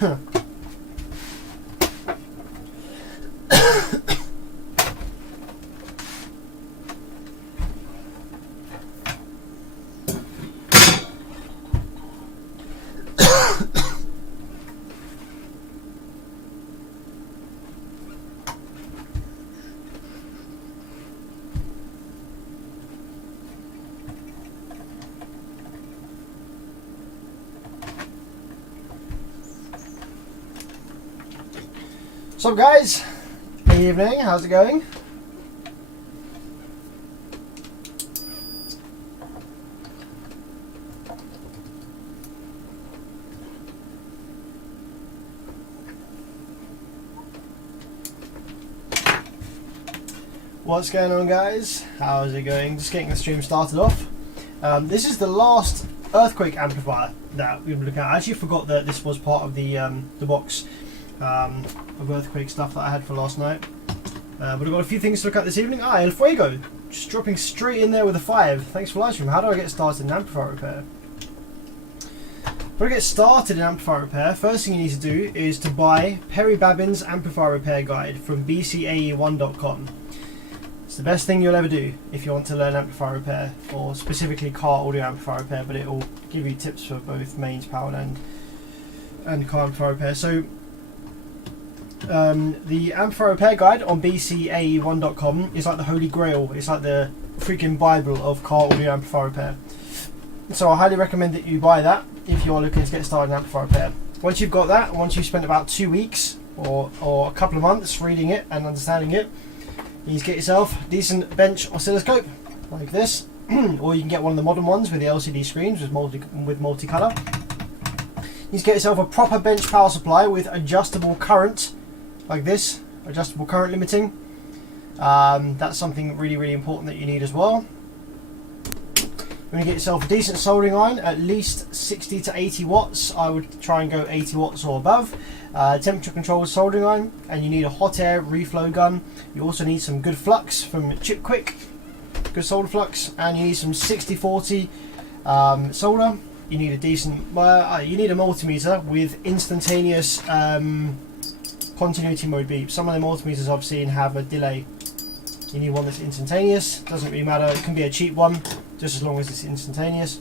What's up, guys? Good evening, how's it going? What's going on, guys? How's it going? Just getting the stream started off. This is the last earthquake amplifier that we were looking at. I actually forgot that this was part of the box of earthquake stuff that I had for last night. But I've got a few things to look at this evening. El Fuego, just dropping straight in there with a 5. Thanks for live stream. How do I get started in amplifier repair? To get started in amplifier repair, first thing you need to do is to buy Perry Babin's amplifier repair guide from bcae1.com. It's the best thing you'll ever do if you want to learn amplifier repair, or specifically car audio amplifier repair, but it will give you tips for both mains, power and car amplifier repair. So the amplifier repair guide on bcae1.com is like the holy grail. It's like the freaking bible of car audio amplifier repair. So I highly recommend that you buy that if you're looking to get started in amplifier repair. Once you've got that, once you've spent about 2 weeks or a couple of months reading it and understanding it, you need to get yourself a decent bench oscilloscope like this, or you can get one of the modern ones with the LCD screens with multicolour. You need to get yourself a proper bench power supply with adjustable current like this, adjustable current limiting. That's something really important that you need as well. You're going to get yourself a decent soldering iron, at least 60 to 80 watts. I would try and go 80 watts or above. Temperature controlled soldering iron, and you need a hot air reflow gun. You also need some good flux from Chip Quick, good solder flux, and you need some 6040 solder. You need a decent, you need a multimeter with instantaneous continuity mode beep. Some of the multimeters I've seen have a delay. You need one that's instantaneous. Doesn't really matter, it can be a cheap one, just as long as it's instantaneous.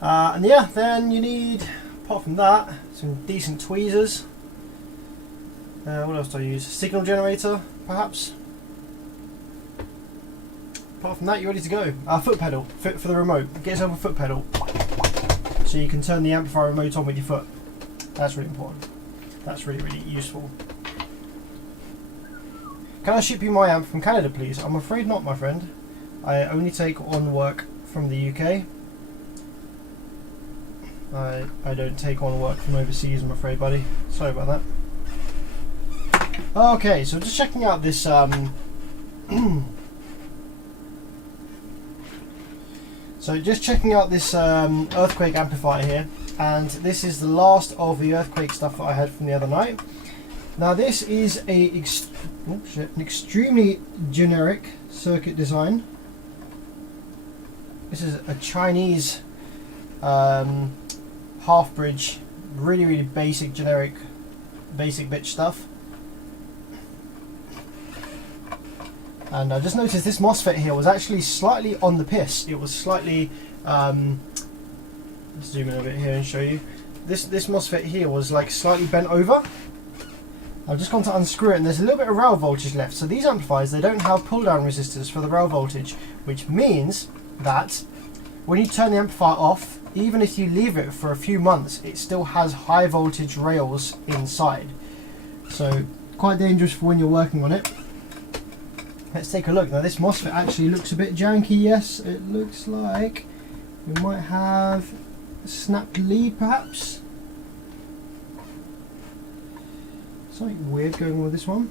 And yeah, then you need, apart from that, some decent tweezers. What else do I use? Signal generator, perhaps. Apart from that, you're ready to go. Foot pedal for the remote. Get yourself a foot pedal so you can turn the amplifier remote on with your foot. That's really important. That's really useful. Can I ship you my amp from Canada, please? I'm afraid not, my friend. I only take on work from the UK. I don't take on work from overseas, I'm afraid, buddy. Sorry about that. Okay, so just checking out this earthquake amplifier here, and this is the last of the earthquake stuff that I had from the other night. Now this is an extremely generic circuit design. This is a Chinese half bridge, really basic, generic, basic bitch stuff. And I just noticed this MOSFET here was actually slightly on the piss. It was slightly, let's zoom in a bit here and show you. This MOSFET here was like slightly bent over. I've just gone to unscrew it and there's a little bit of rail voltage left. So these amplifiers, they don't have pull down resistors for the rail voltage, which means that when you turn the amplifier off, even if you leave it for a few months, it still has high voltage rails inside. So quite dangerous for when you're working on it. Let's take a look. Now this MOSFET actually looks a bit janky. Yes, it looks like we might have a snapped lead perhaps. Something weird going on with this one.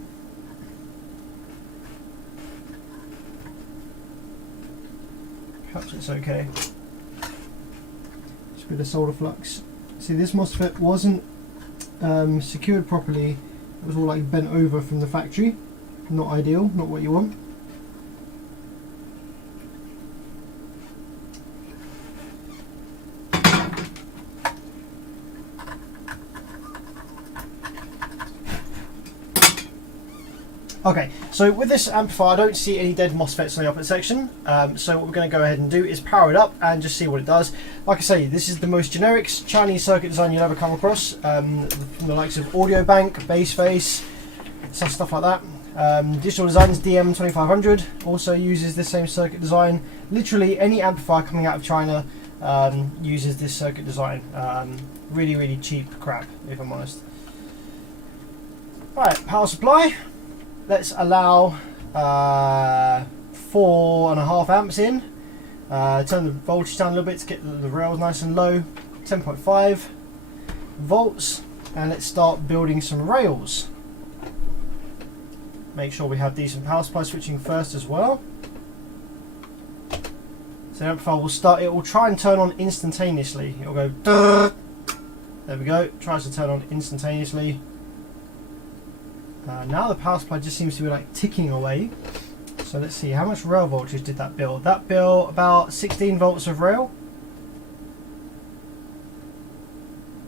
Perhaps it's okay. Just a bit of solder flux. See, this MOSFET wasn't secured properly. It was all like bent over from the factory. Not ideal, not what you want. Okay, so with this amplifier I don't see any dead MOSFETs on the upper section, so what we're going to go ahead and do is power it up and just see what it does. Like I say, this is the most generic Chinese circuit design you'll ever come across, from the likes of Audio Bank, Base Face, stuff like that. Digital Design's DM2500 also uses this same circuit design. Literally any amplifier coming out of China uses this circuit design. Really cheap crap, if I'm honest. Right, power supply. Let's allow 4.5 amps in. Turn the voltage down a little bit to get the rails nice and low. 10.5 volts, and let's start building some rails. Make sure we have decent power supply switching first as well. So the amplifier will start. It will try and turn on instantaneously. It will go. Durr. There we go. Tries to turn on instantaneously. Now the power supply just seems to be like ticking away. So let's see, how much rail voltage did that build? That built about 16 volts of rail.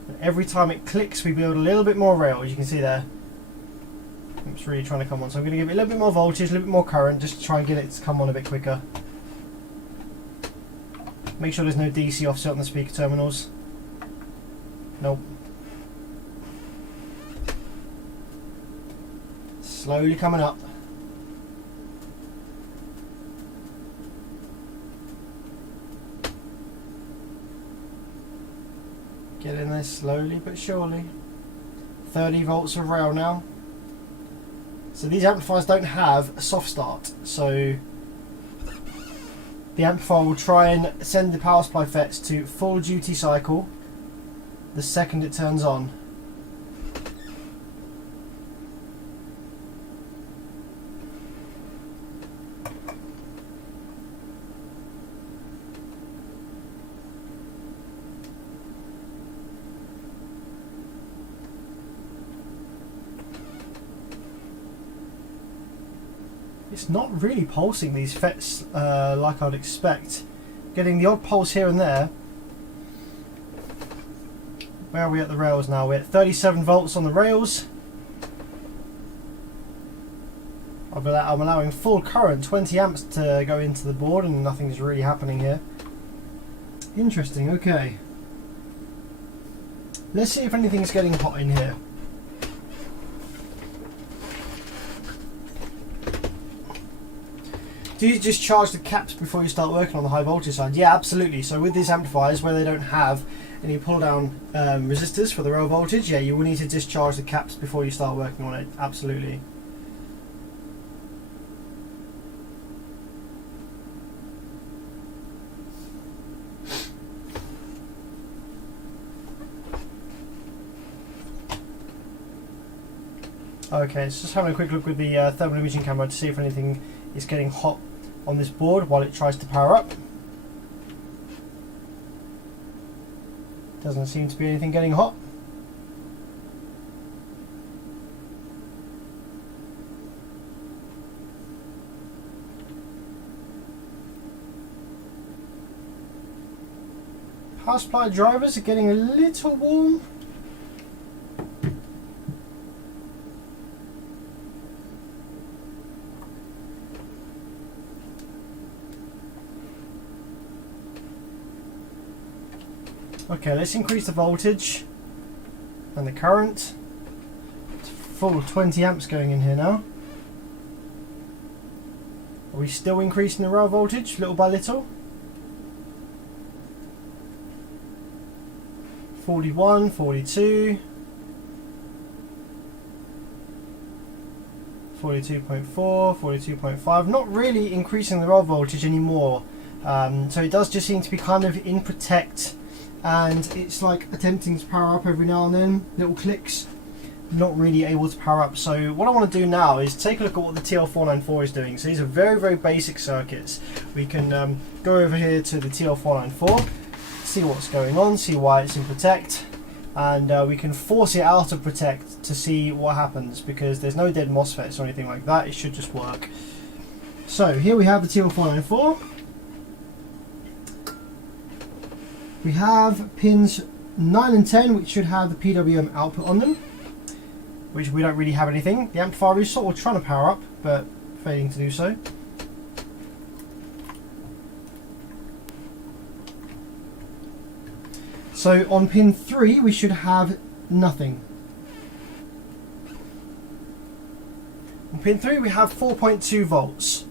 And every time it clicks we build a little bit more rail, as you can see there. It's really trying to come on, so I'm going to give it a little bit more voltage, a little bit more current, just to try and get it to come on a bit quicker. Make sure there's no DC offset on the speaker terminals. Nope. Slowly coming up. Get in there slowly but surely. 30 volts of rail now. So these amplifiers don't have a soft start, so the amplifier will try and send the power supply FETs to full duty cycle the second it turns on. It's not really pulsing these FETs like I'd expect. Getting the odd pulse here and there. Where are we at the rails now? We're at 37 volts on the rails. I'm allowing full current, 20 amps to go into the board, and nothing's really happening here. Interesting, okay. Let's see if anything's getting hot in here. Do you just charge the caps before you start working on the high voltage side? Yeah, absolutely. So with these amplifiers, where they don't have any pull down resistors for the rail voltage, yeah, you will need to discharge the caps before you start working on it, absolutely. Okay, so just having a quick look with the thermal imaging camera to see if anything is getting hot on this board while it tries to power up. Doesn't seem to be anything getting hot. Power supply drivers are getting a little warm. Okay, let's increase the voltage and the current. It's full 20 amps going in here now. Are we still increasing the rail voltage little by little? 41, 42, 42.4, 42.5. Not really increasing the rail voltage anymore. So it does just seem to be kind of in protect, and it's like attempting to power up every now and then, little clicks, not really able to power up. So what I want to do now is take a look at what the TL494 is doing. So these are very basic circuits. We can go over here to the TL494, see what's going on, see why it's in protect, and we can force it out of protect to see what happens, because there's no dead MOSFETs or anything like that. It should just work. So here we have the TL494. We have pins 9 and 10, which should have the PWM output on them, which we don't really have anything. The amplifier is sort of trying to power up. but failing to do so. So on pin 3 we should have nothing. On pin 3 we have 4.2 volts.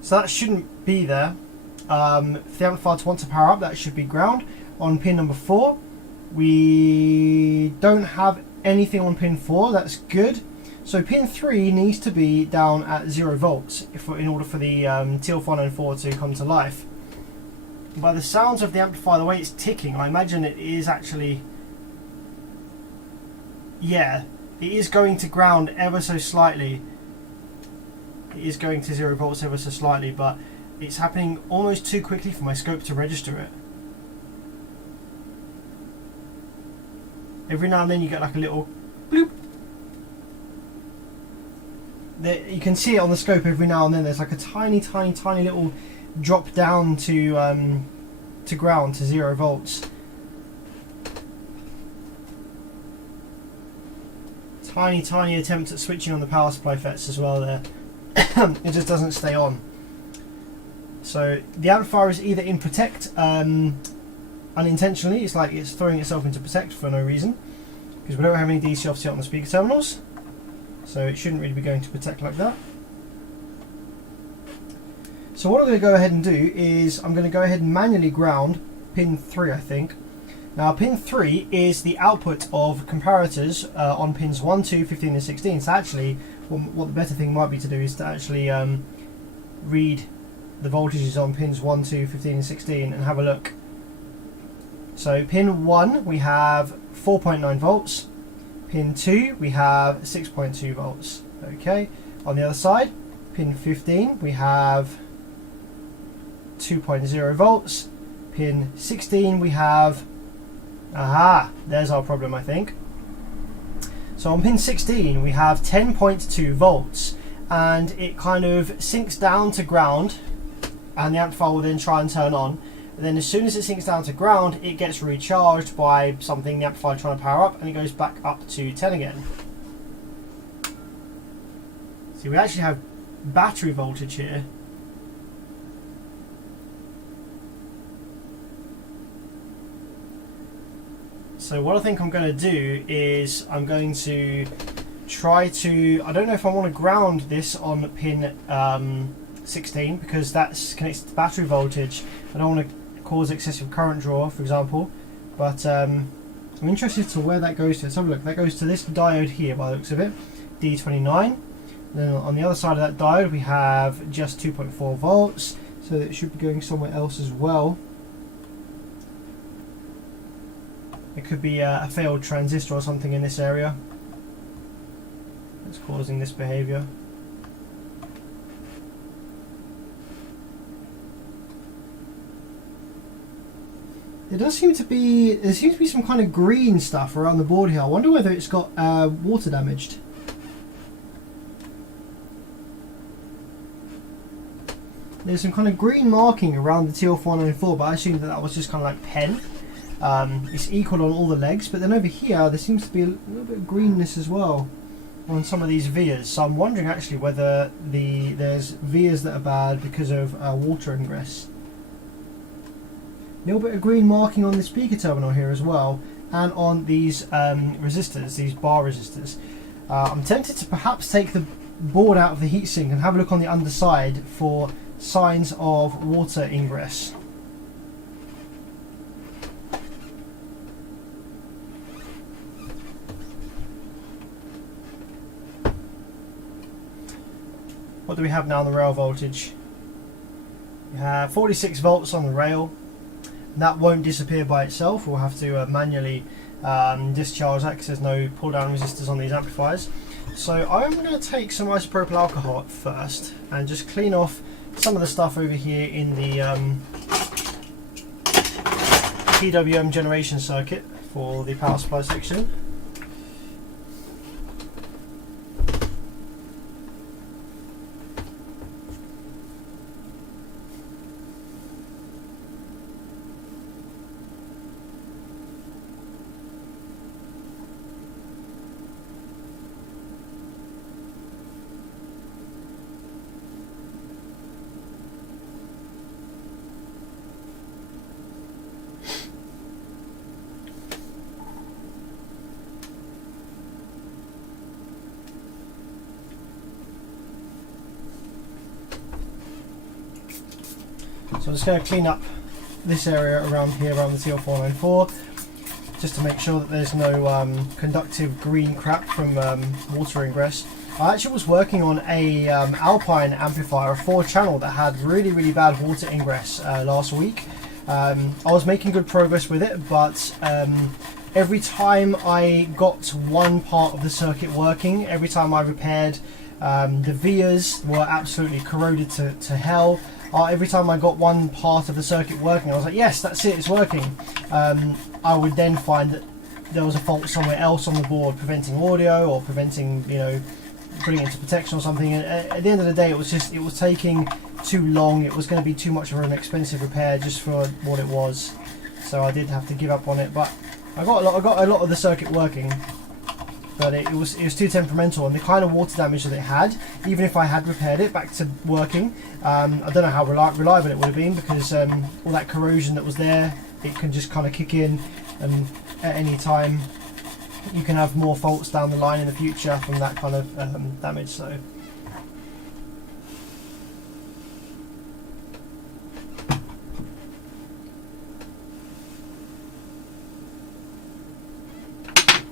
So that shouldn't be there. For the amplifier to want to power up, that should be ground. On pin number 4 we don't have anything on pin 4, that's good. So pin 3 needs to be down at 0 volts in order for the TF104 to come to life. By the sounds of the amplifier, the way it's ticking, I imagine it is actually, yeah, it is going to ground ever so slightly. It is going to 0 volts ever so slightly, but it's happening almost too quickly for my scope to register it. Every now and then you get like a little bloop. You can see it on the scope every now and then. There's like a tiny little drop down to ground to 0 volts. Tiny attempt at switching on the power supply FETs as well there. It just doesn't stay on. So the amplifier is either in protect unintentionally, it's like it's throwing itself into protect for no reason, because we don't have any DC offset on the speaker terminals, so it shouldn't really be going to protect like that. So what I'm going to go ahead and do is I'm going to go ahead and manually ground pin 3, I think. Now pin 3 is the output of comparators on pins 1, 2, 15 and 16. So actually what the better thing might be to do is to actually read the voltages on pins 1, 2, 15 and 16 and have a look. So pin 1 we have 4.9 volts, pin 2 we have 6.2 volts. Okay, on the other side, pin 15 we have 2.0 volts, pin 16 we have, aha, there's our problem I think. So on pin 16 we have 10.2 volts and it kind of sinks down to ground and the amplifier will then try and turn on. And then as soon as it sinks down to ground, it gets recharged by something the amplifier trying to power up and it goes back up to 10 again. See, we actually have battery voltage here. So what I think I'm going to do is I'm going to try to, I don't know if I want to ground this on pin 16 because that's connected to battery voltage. I don't want to cause excessive current draw, for example, but I'm interested to where that goes to. Let's have a look. That goes to this diode here by the looks of it, D29. Then on the other side of that diode we have just 2.4 volts, so it should be going somewhere else as well. It could be a failed transistor or something in this area that's causing this behavior. There seems to be some kind of green stuff around the board here. I wonder whether it's got water damaged. There's some kind of green marking around the TF104, but I assumed that was just kind of like pen. It's equal on all the legs, but then over here there seems to be a little bit of greenness as well on some of these vias. So I'm wondering actually whether there's vias that are bad because of water ingress. A little bit of green marking on the speaker terminal here as well, and on these resistors, these bar resistors. I'm tempted to perhaps take the board out of the heatsink and have a look on the underside for signs of water ingress. What do we have now on the rail voltage? We have 46 volts on the rail. That won't disappear by itself. We'll have to manually discharge that because there's no pull down resistors on these amplifiers. So I'm going to take some isopropyl alcohol first and just clean off some of the stuff over here in the PWM generation circuit for the power supply section. So I'm just going to clean up this area around here, around the TL494, just to make sure that there's no conductive green crap from water ingress. I actually was working on a Alpine amplifier, a 4-channel, that had really bad water ingress last week. I was making good progress with it, but every time I got one part of the circuit working, every time I repaired, the vias were absolutely corroded to hell. Every time I got one part of the circuit working, I was like, yes, that's it, it's working. I would then find that there was a fault somewhere else on the board, preventing audio or preventing, you know, putting it into protection or something. And at the end of the day, it was taking too long. It was going to be too much of an expensive repair just for what it was. So I did have to give up on it. But I got a lot of the circuit working. But it was too temperamental, and the kind of water damage that it had, even if I had repaired it back to working, I don't know how reliable it would have been, because all that corrosion that was there, it can just kind of kick in, and at any time you can have more faults down the line in the future from that kind of damage. So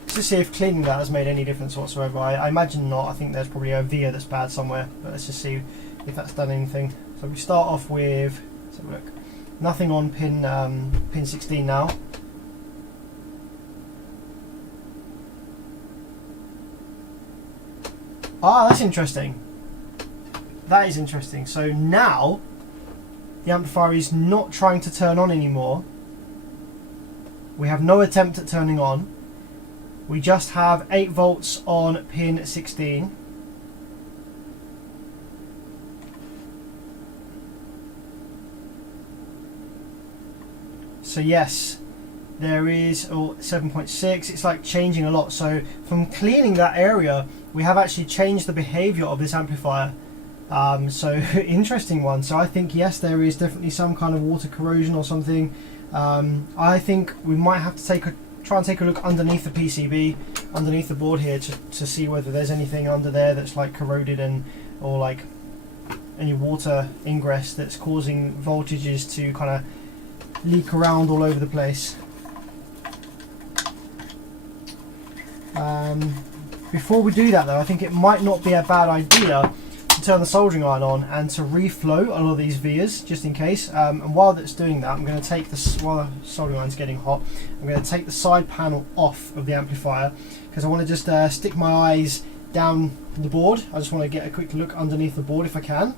to see if cleaning that has made any difference whatsoever. I imagine not. I think there's probably a via that's bad somewhere, but let's just see if that's done anything. So we start off with, let's have a look, nothing on pin 16 now. Ah, that's interesting. That is interesting. So now the amplifier is not trying to turn on anymore. We have no attempt at turning on. We just have 8 volts on pin 16. So yes, there is 7.6. It's like changing a lot. So from cleaning that area, we have actually changed the behavior of this amplifier. So interesting one. So I think yes, there is definitely some kind of water corrosion or something. I think we might have to try and take a look underneath the PCB, underneath the board here, to see whether there's anything under there that's like corroded or like any water ingress that's causing voltages to kind of leak around all over the place. Before we do that though, I think it might not be a bad idea to turn the soldering iron on and to reflow a lot of these vias, just in case. And while that's doing that, I'm going to take this, while the soldering iron's getting hot, I'm going to take the side panel off of the amplifier, because I want to just stick my eyes down the board. I just want to get a quick look underneath the board if I can,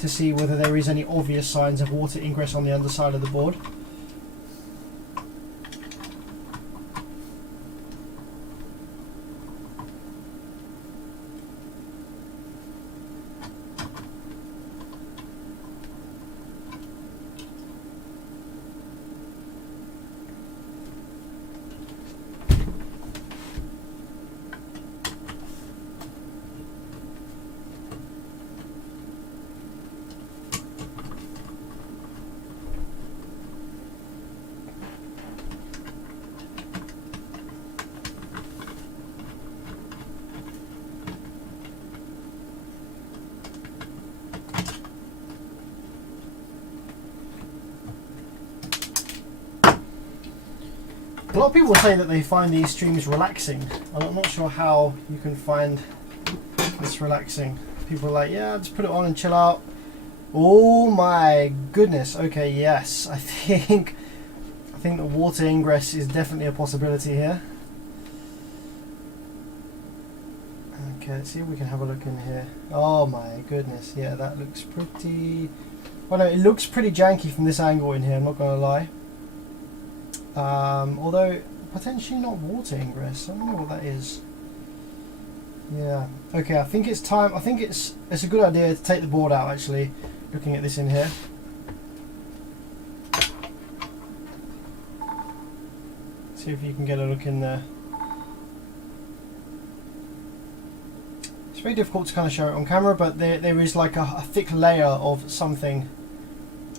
to see whether there is any obvious signs of water ingress on the underside of the board. A lot of people say that they find these streams relaxing. I'm not sure how you can find this relaxing. People are like, yeah, just put it on and chill out. Oh my goodness. Okay, yes, I think the water ingress is definitely a possibility here. Okay, let's see if we can have a look in here. Oh my goodness, yeah, that looks pretty... Well, no, it looks pretty janky from this angle in here, I'm not going to lie. Although potentially not water ingress. I don't know what that is. Yeah. Okay. I think it's time. I think it's a good idea to take the board out. Actually, looking at this in here. See if you can get a look in there. It's very difficult to kind of show it on camera, but there is like a thick layer of something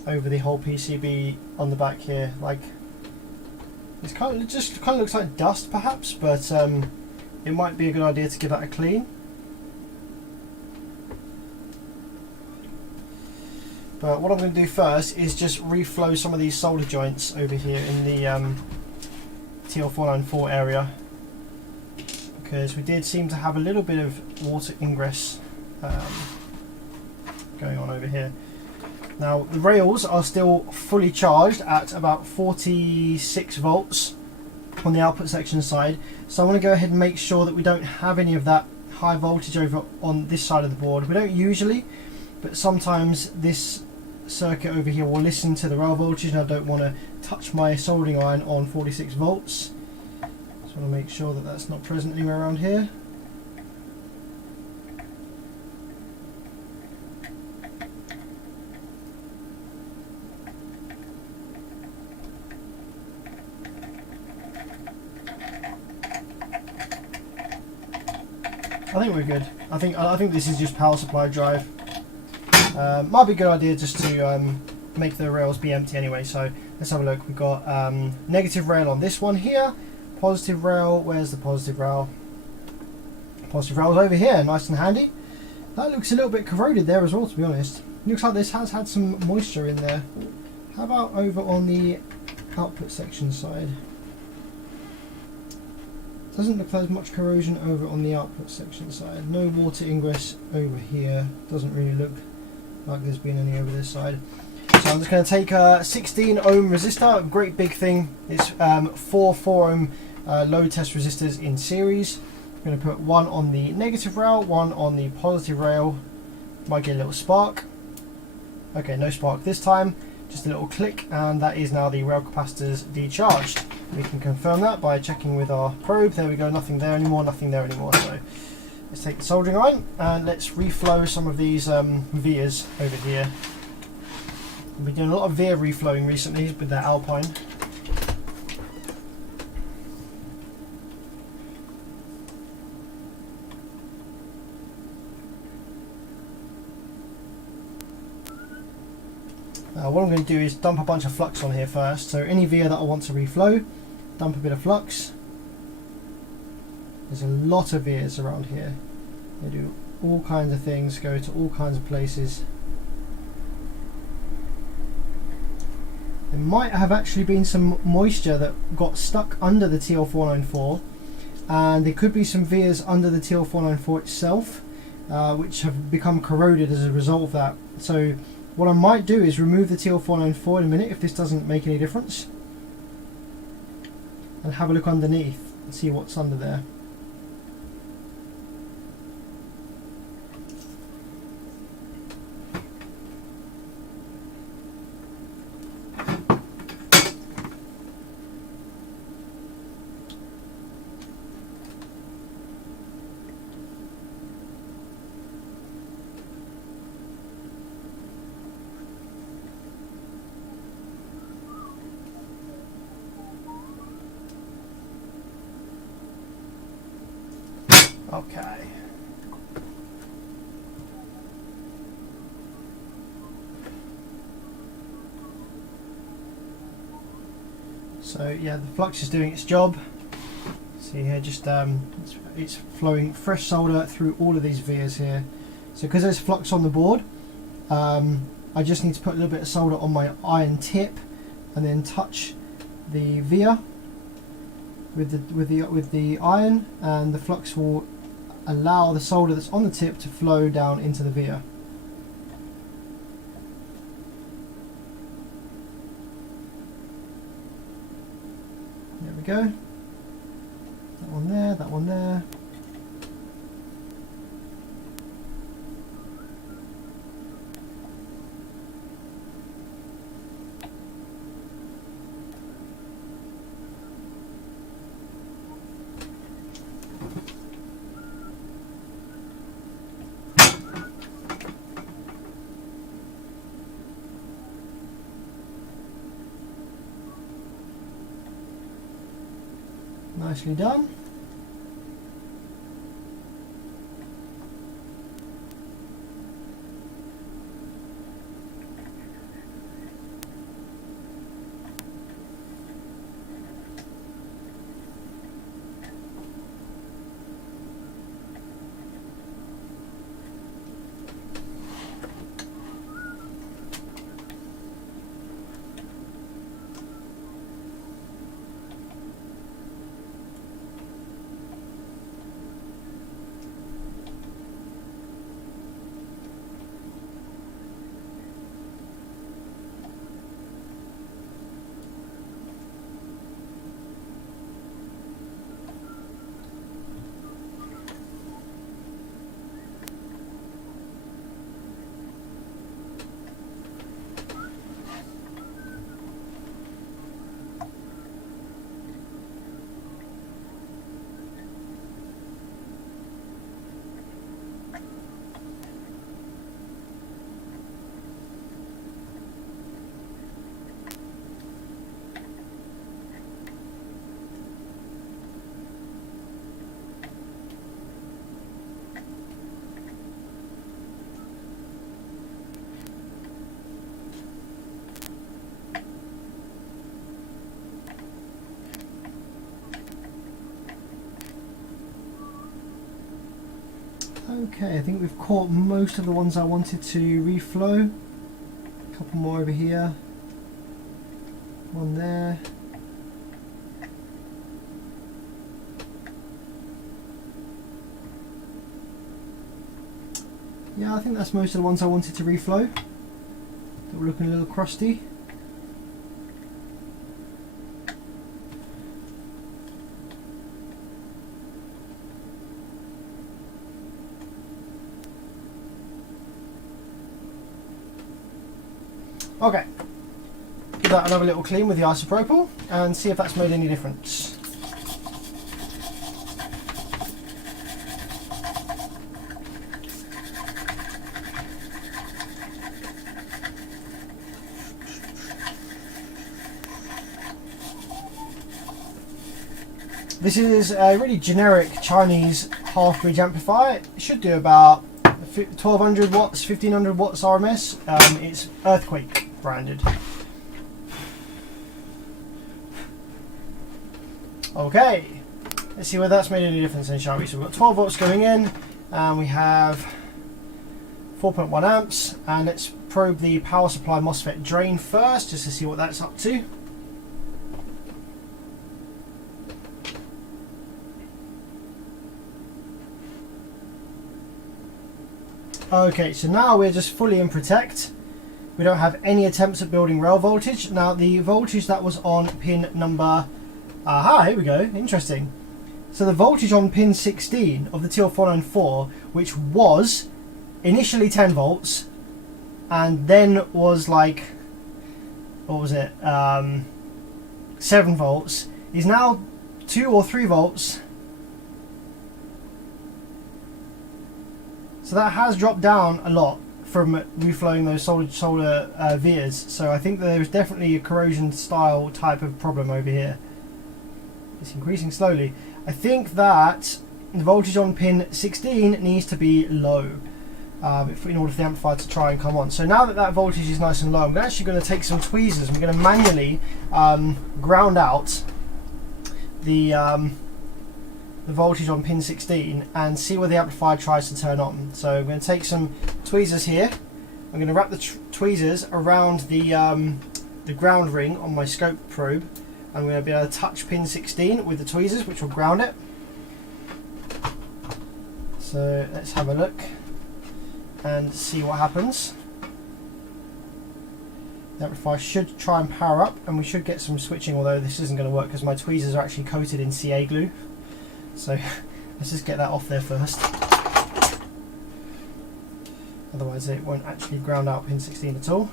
over the whole PCB on the back here, like. It just kind of looks like dust, perhaps, but it might be a good idea to give that a clean. But what I'm going to do first is just reflow some of these solder joints over here in the TL494 area, because we did seem to have a little bit of water ingress going on over here. Now the rails are still fully charged at about 46 volts on the output section side, so I want to go ahead and make sure that we don't have any of that high voltage over on this side of the board. We don't usually, but sometimes this circuit over here will listen to the rail voltage, and I don't want to touch my soldering iron on 46 volts. Just want to make sure that that's not present anywhere around here. I think we're good. I think this is just power supply drive. Might be a good idea just to make the rails be empty anyway. So let's have a look. We've got negative rail on this one here. Positive rail. Where's the positive rail? Positive rail's over here, nice and handy. That looks a little bit corroded there as well, to be honest. Looks like this has had some moisture in there. How about over on the output section side? Doesn't look like there's much corrosion over on the output section side. No water ingress over here. Doesn't really look like there's been any over this side. So I'm just going to take a 16 ohm resistor, a great big thing. It's 4 ohm load test resistors in series. I'm going to put one on the negative rail, one on the positive rail. Might get a little spark. Okay, no spark this time. Just a little click, and that is now the rail capacitors decharged. We can confirm that by checking with our probe. There we go, nothing there anymore, nothing there anymore. So let's take the soldering iron and let's reflow some of these vias over here. We've been doing a lot of via reflowing recently with that Alpine. What I'm going to do is dump a bunch of flux on here first. So any via that I want to reflow, dump a bit of flux. There's a lot of vias around here. They do all kinds of things, go to all kinds of places. There might have actually been some moisture that got stuck under the TL494, and there could be some vias under the TL494 itself, which have become corroded as a result of that. So what I might do is remove the TL494 in a minute if this doesn't make any difference, and have a look underneath and see what's under there. Okay. So yeah, the flux is doing its job. See here, just it's flowing fresh solder through all of these vias here. So because there's flux on the board, I just need to put a little bit of solder on my iron tip and then touch the via with the iron, and the flux will allow the solder that's on the tip to flow down into the via. There we go. That one there, that one there. Nicely done. Okay, I think we've caught most of the ones I wanted to reflow. A couple more over here. One there. Yeah, I think that's most of the ones I wanted to reflow. That were looking a little crusty. Okay, give that another little clean with the isopropyl and see if that's made any difference. This is a really generic Chinese half-bridge amplifier. It should do about 1200 watts, 1500 watts RMS. It's Earthquake branded. Okay, let's see whether that's made any difference then, shall we? So we've got 12 volts going in, and we have 4.1 amps, and let's probe the power supply MOSFET drain first, just to see what that's up to. Okay, so now we're just fully in protect. We don't have any attempts at building rail voltage. Now the voltage that was on pin number... Aha, here we go, interesting. So the voltage on pin 16 of the TL494, which was initially 10 volts, and then was like, what was it, 7 volts, is now 2 or 3 volts. So that has dropped down a lot from reflowing those solar vias. So I think there's definitely a corrosion style type of problem over here. It's increasing slowly. I think that the voltage on pin 16 needs to be low in order for the amplifier to try and come on. So now that that voltage is nice and low, I'm actually going to take some tweezers. I'm going to manually ground out the voltage on pin 16 and see where the amplifier tries to turn on. So I'm going to take some tweezers here. I'm going to wrap the tweezers around the ground ring on my scope probe. I'm going to be able to touch pin 16 with the tweezers, which will ground it. So let's have a look and see what happens. The amplifier should try and power up, and we should get some switching, although this isn't going to work because my tweezers are actually coated in CA glue. So let's just get that off there first. Otherwise it won't actually ground out pin 16 at all.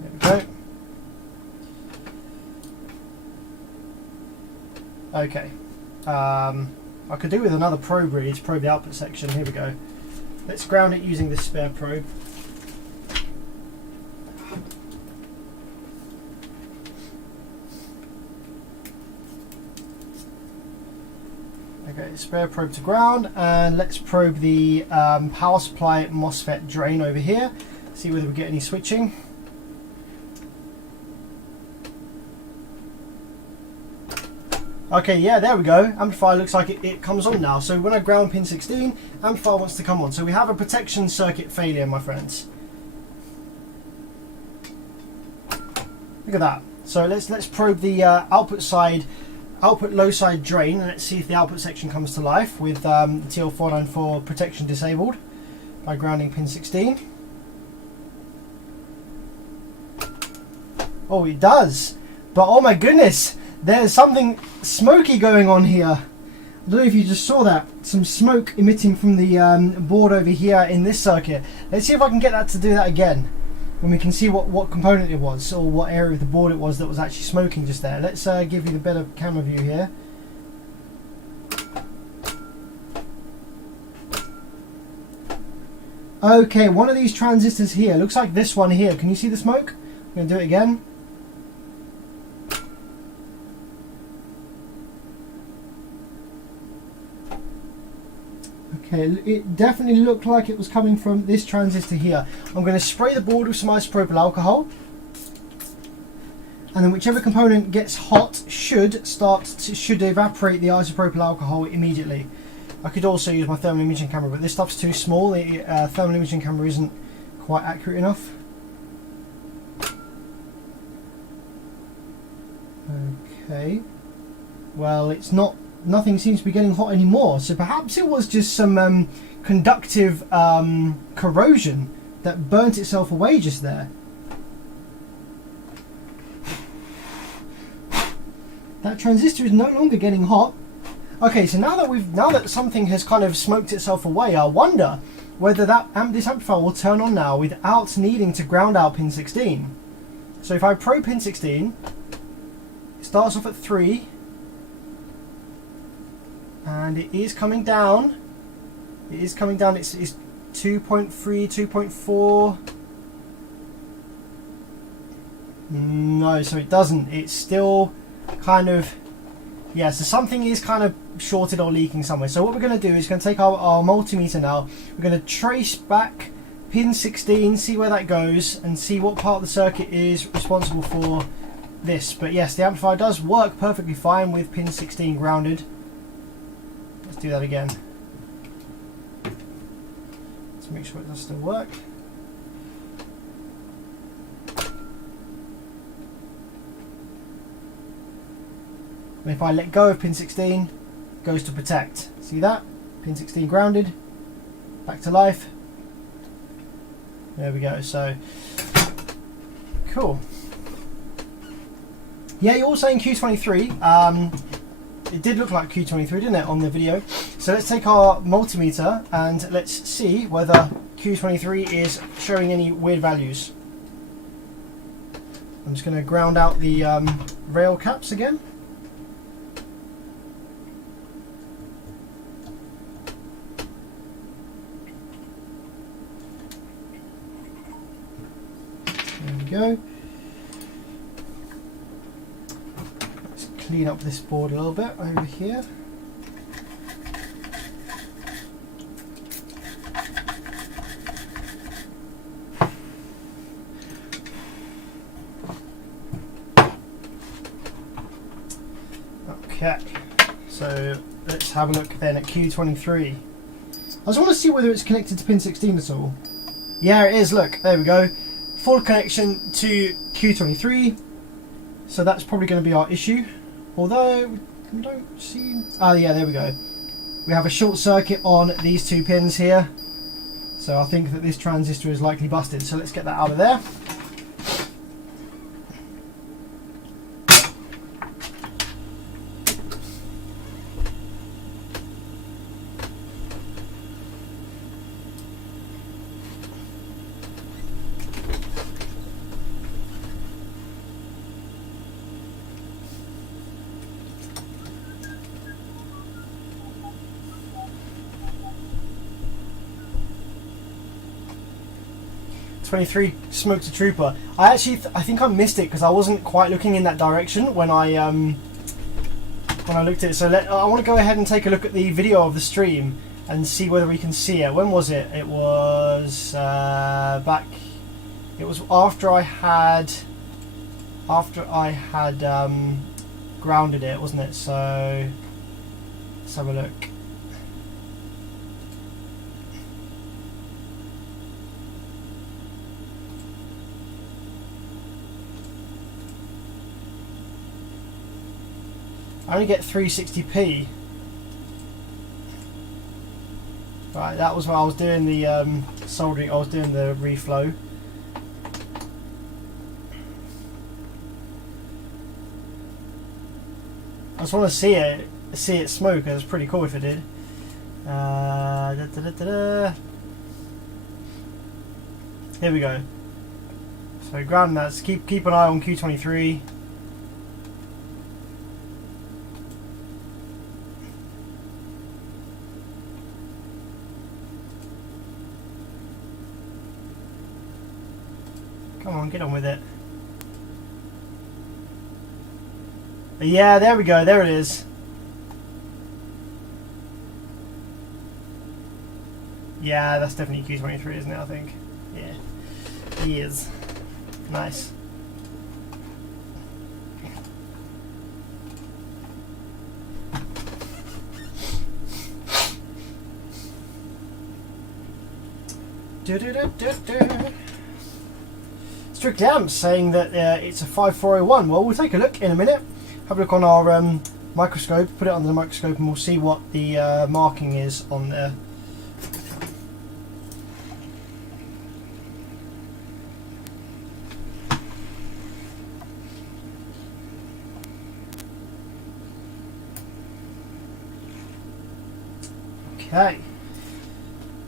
There we go. Okay. I could do with another probe really to probe the output section. Here we go. Let's ground it using this spare probe. Okay, spare probe to ground, and let's probe the power supply MOSFET drain over here. See whether we get any switching. Okay, yeah, there we go. Amplifier looks like it comes on now. So when I ground pin 16, amplifier wants to come on. So we have a protection circuit failure, my friends. Look at that. So let's probe the output low side drain, and let's see if the output section comes to life with the TL494 protection disabled by grounding pin 16. Oh, it does. But oh my goodness, there's something smoky going on here. I don't know if you just saw that. Some smoke emitting from the board over here in this circuit. Let's see if I can get that to do that again, when we can see what component it was, or what area of the board it was that was actually smoking just there. Let's give you the better camera view here. Okay, one of these transistors here, looks like this one here. Can you see the smoke? I'm going to do it again. Okay, it definitely looked like it was coming from this transistor here. I'm going to spray the board with some isopropyl alcohol, and then whichever component gets hot should evaporate the isopropyl alcohol immediately. I could also use my thermal imaging camera, but this stuff's too small. The thermal imaging camera isn't quite accurate enough. Okay. Well, it's not. Nothing seems to be getting hot anymore. So perhaps it was just some conductive corrosion that burnt itself away just there. That transistor is no longer getting hot. Okay, so now that something has kind of smoked itself away, I wonder whether this amplifier will turn on now without needing to ground out pin 16. So if I probe pin 16, it starts off at 3, and it is coming down. It is coming down. It's 2.3, 2.4. No, so it doesn't. It's still kind of, yeah, so something is kind of shorted or leaking somewhere. So what we're going to do is going to take our multimeter now. We're going to trace back pin 16, see where that goes, and see what part of the circuit is responsible for this. But yes, the amplifier does work perfectly fine with pin 16 grounded. Let's do that again. Let's make sure it does still work. And if I let go of pin 16, it goes to protect. See that? Pin 16 grounded, back to life. There we go. So cool. Yeah, you're all saying Q23. It did look like Q23, didn't it, on the video? So let's take our multimeter and let's see whether Q23 is showing any weird values. I'm just going to ground out the rail caps again. There we go. Let's clean up this board a little bit over here. Okay, so let's have a look then at Q23. I just want to see whether it's connected to pin 16 at all. Yeah, it is. Look, there we go. Full connection to Q23. So that's probably going to be our issue. Although we don't see. Oh yeah, there we go. We have a short circuit on these two pins here. So I think that this transistor is likely busted. So let's get that out of there. '23 smoked a trooper. I think I missed it because I wasn't quite looking in that direction when I looked at it. So I want to go ahead and take a look at the video of the stream and see whether we can see it. When was it? It was back. It was after I had grounded it, wasn't it? So let's have a look. I only get 360p. Right, that was when I was doing the soldering. I was doing the reflow. I just want to see it smoke. It was pretty cool if it did. Here we go. So ground that. Keep an eye on Q23. Come on, get on with it. Yeah, there we go. There it is. Yeah, that's definitely Q23, isn't it? I think. Yeah, he is. Nice. Strictly Amps saying that it's a 5401. Well, we'll take a look in a minute. Have a look on our microscope, put it under the microscope, and we'll see what the marking is on there. Okay,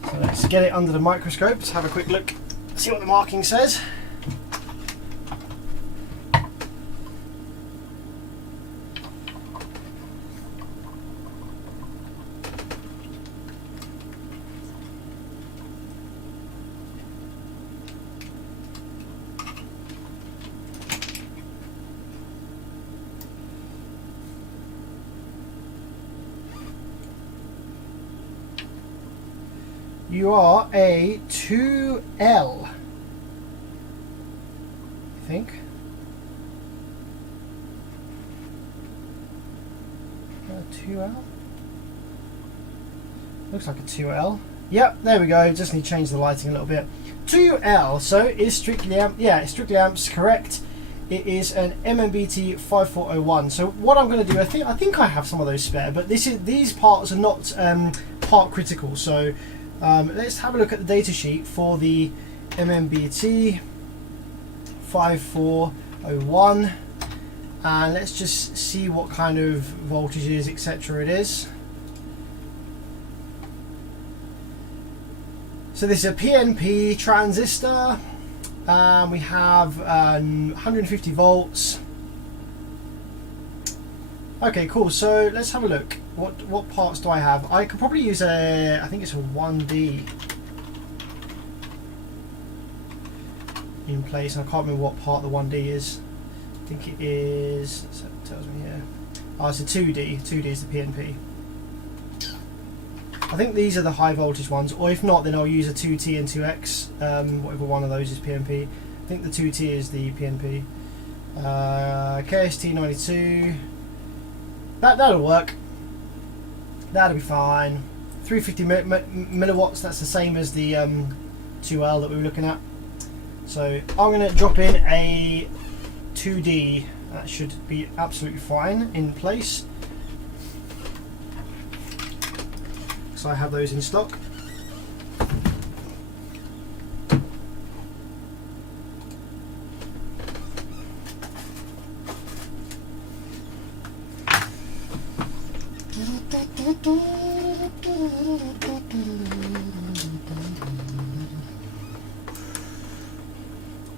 so let's get it under the microscope. Let's have a quick look, see what the marking says. You are a 2L, I think. 2L? Looks like a 2L. Yep, there we go. Just need to change the lighting a little bit. 2L, so is Strictly Amp. Yeah, it's Strictly Amps, correct. It is an MMBT 5401. So what I'm going to do, I think I have some of those spare, but these parts are not part critical. So let's have a look at the data sheet for the MMBT 5401, and let's just see what kind of voltages, etc. it is. So this is a PNP transistor. We have 150 volts. Okay, cool. So let's have a look. What parts do I have? I could probably use I think it's a 1D in place. I can't remember what part the 1D is. I think it is, so it tells me here. Oh, it's a 2D. 2D is the PNP. I think these are the high voltage ones, or if not, then I'll use a 2T and 2X, whatever one of those is PNP. I think the 2T is the PNP. KST92. That'll work. That'll be fine. 350 milliwatts, that's the same as the 2L that we were looking at. So I'm going to drop in a 2D. That should be absolutely fine in place. So I have those in stock.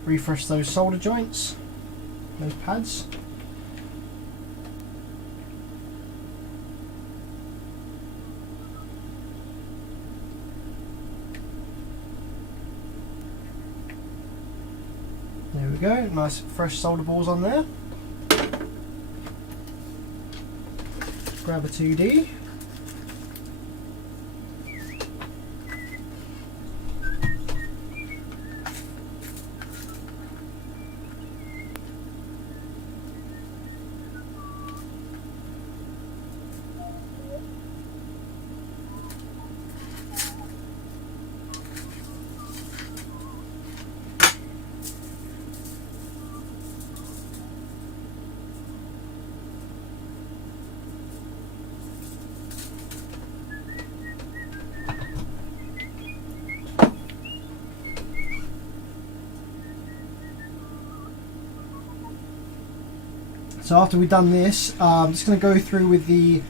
Refresh those solder joints, those pads. There we go, nice fresh solder balls on there. Grab a 2D. So after we've done this, I'm just going to go through with the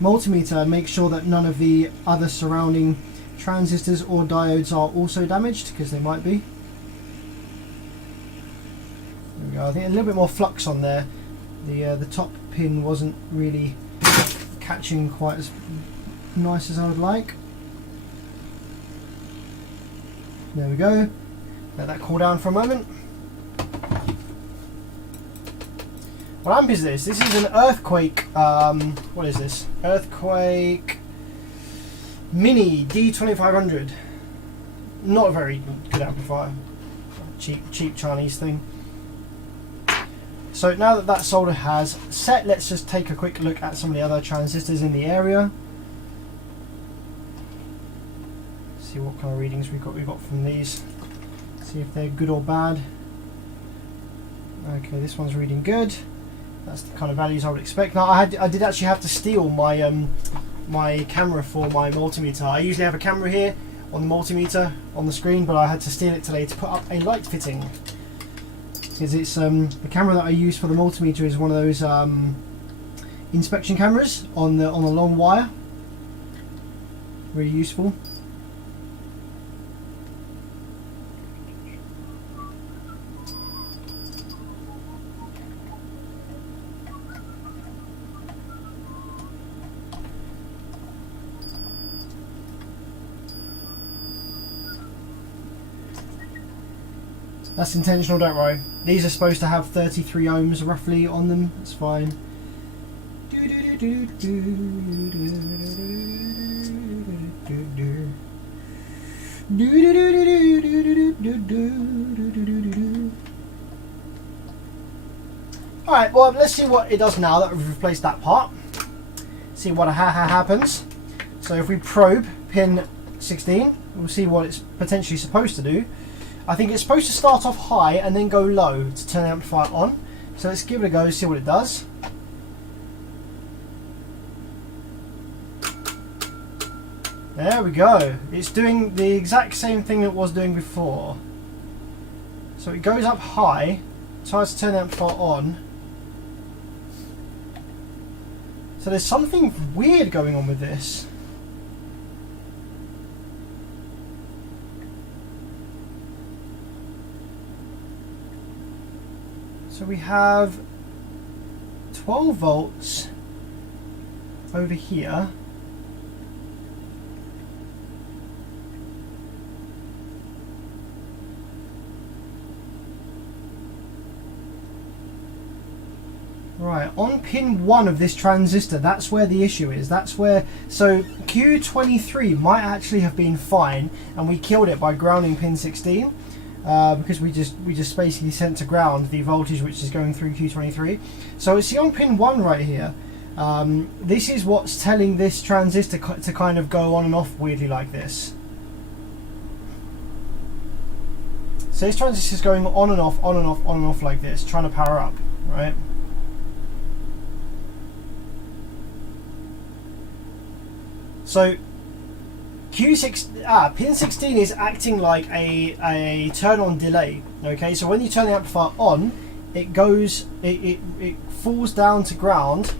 multimeter and make sure that none of the other surrounding transistors or diodes are also damaged, because they might be. There we go. I think a little bit more flux on there. The top pin wasn't really catching quite as nice as I would like. There we go. Let that cool down for a moment. What amp is this? This is an Earthquake, what is this? Earthquake Mini D2500. Not a very good amplifier. Cheap Chinese thing. So now that that solder has set, let's just take a quick look at some of the other transistors in the area. See see what kind of readings we got from these. See if they're good or bad. Okay, this one's reading good. That's the kind of values I would expect. Now I did actually have to steal my my camera for my multimeter. I usually have a camera here on the multimeter on the screen, but I had to steal it today to put up a light fitting, because it's the camera that I use for the multimeter is one of those inspection cameras on the long wire. Really useful. That's intentional, don't worry. These are supposed to have 33 ohms roughly on them. It's fine. Alright, well, let's see what it does now that we've replaced that part. See what happens. So if we probe pin 16, we'll see what it's potentially supposed to do. I think it's supposed to start off high and then go low to turn the amplifier on. So let's give it a go, see what it does. There we go. It's doing the exact same thing it was doing before. So it goes up high, tries to turn the amplifier on. So there's something weird going on with this. So we have 12 volts over here. Right, on pin 1 of this transistor, that's where the issue is. That's where, so Q23 might actually have been fine, and we killed it by grounding pin 16. Because we just basically sent to ground the voltage which is going through Q23. So see on pin 1 right here, this is what's telling this transistor to kind of go on and off weirdly like this. So this transistor is going on and off, on and off, on and off like this, trying to power up, right? So pin 16 is acting like a turn on delay. Okay, so when you turn the amplifier on, it goes, it falls down to ground,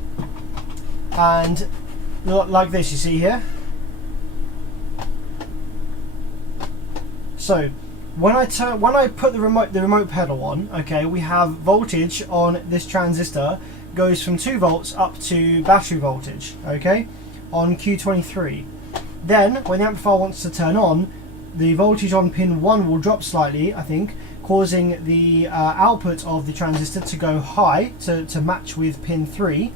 and like this, you see here. So when I put the remote pedal on, okay, we have voltage on this transistor goes from 2 volts up to battery voltage, okay, on Q23. Then, when the amplifier wants to turn on, the voltage on pin 1 will drop slightly, I think, causing the output of the transistor to go high to match with pin 3.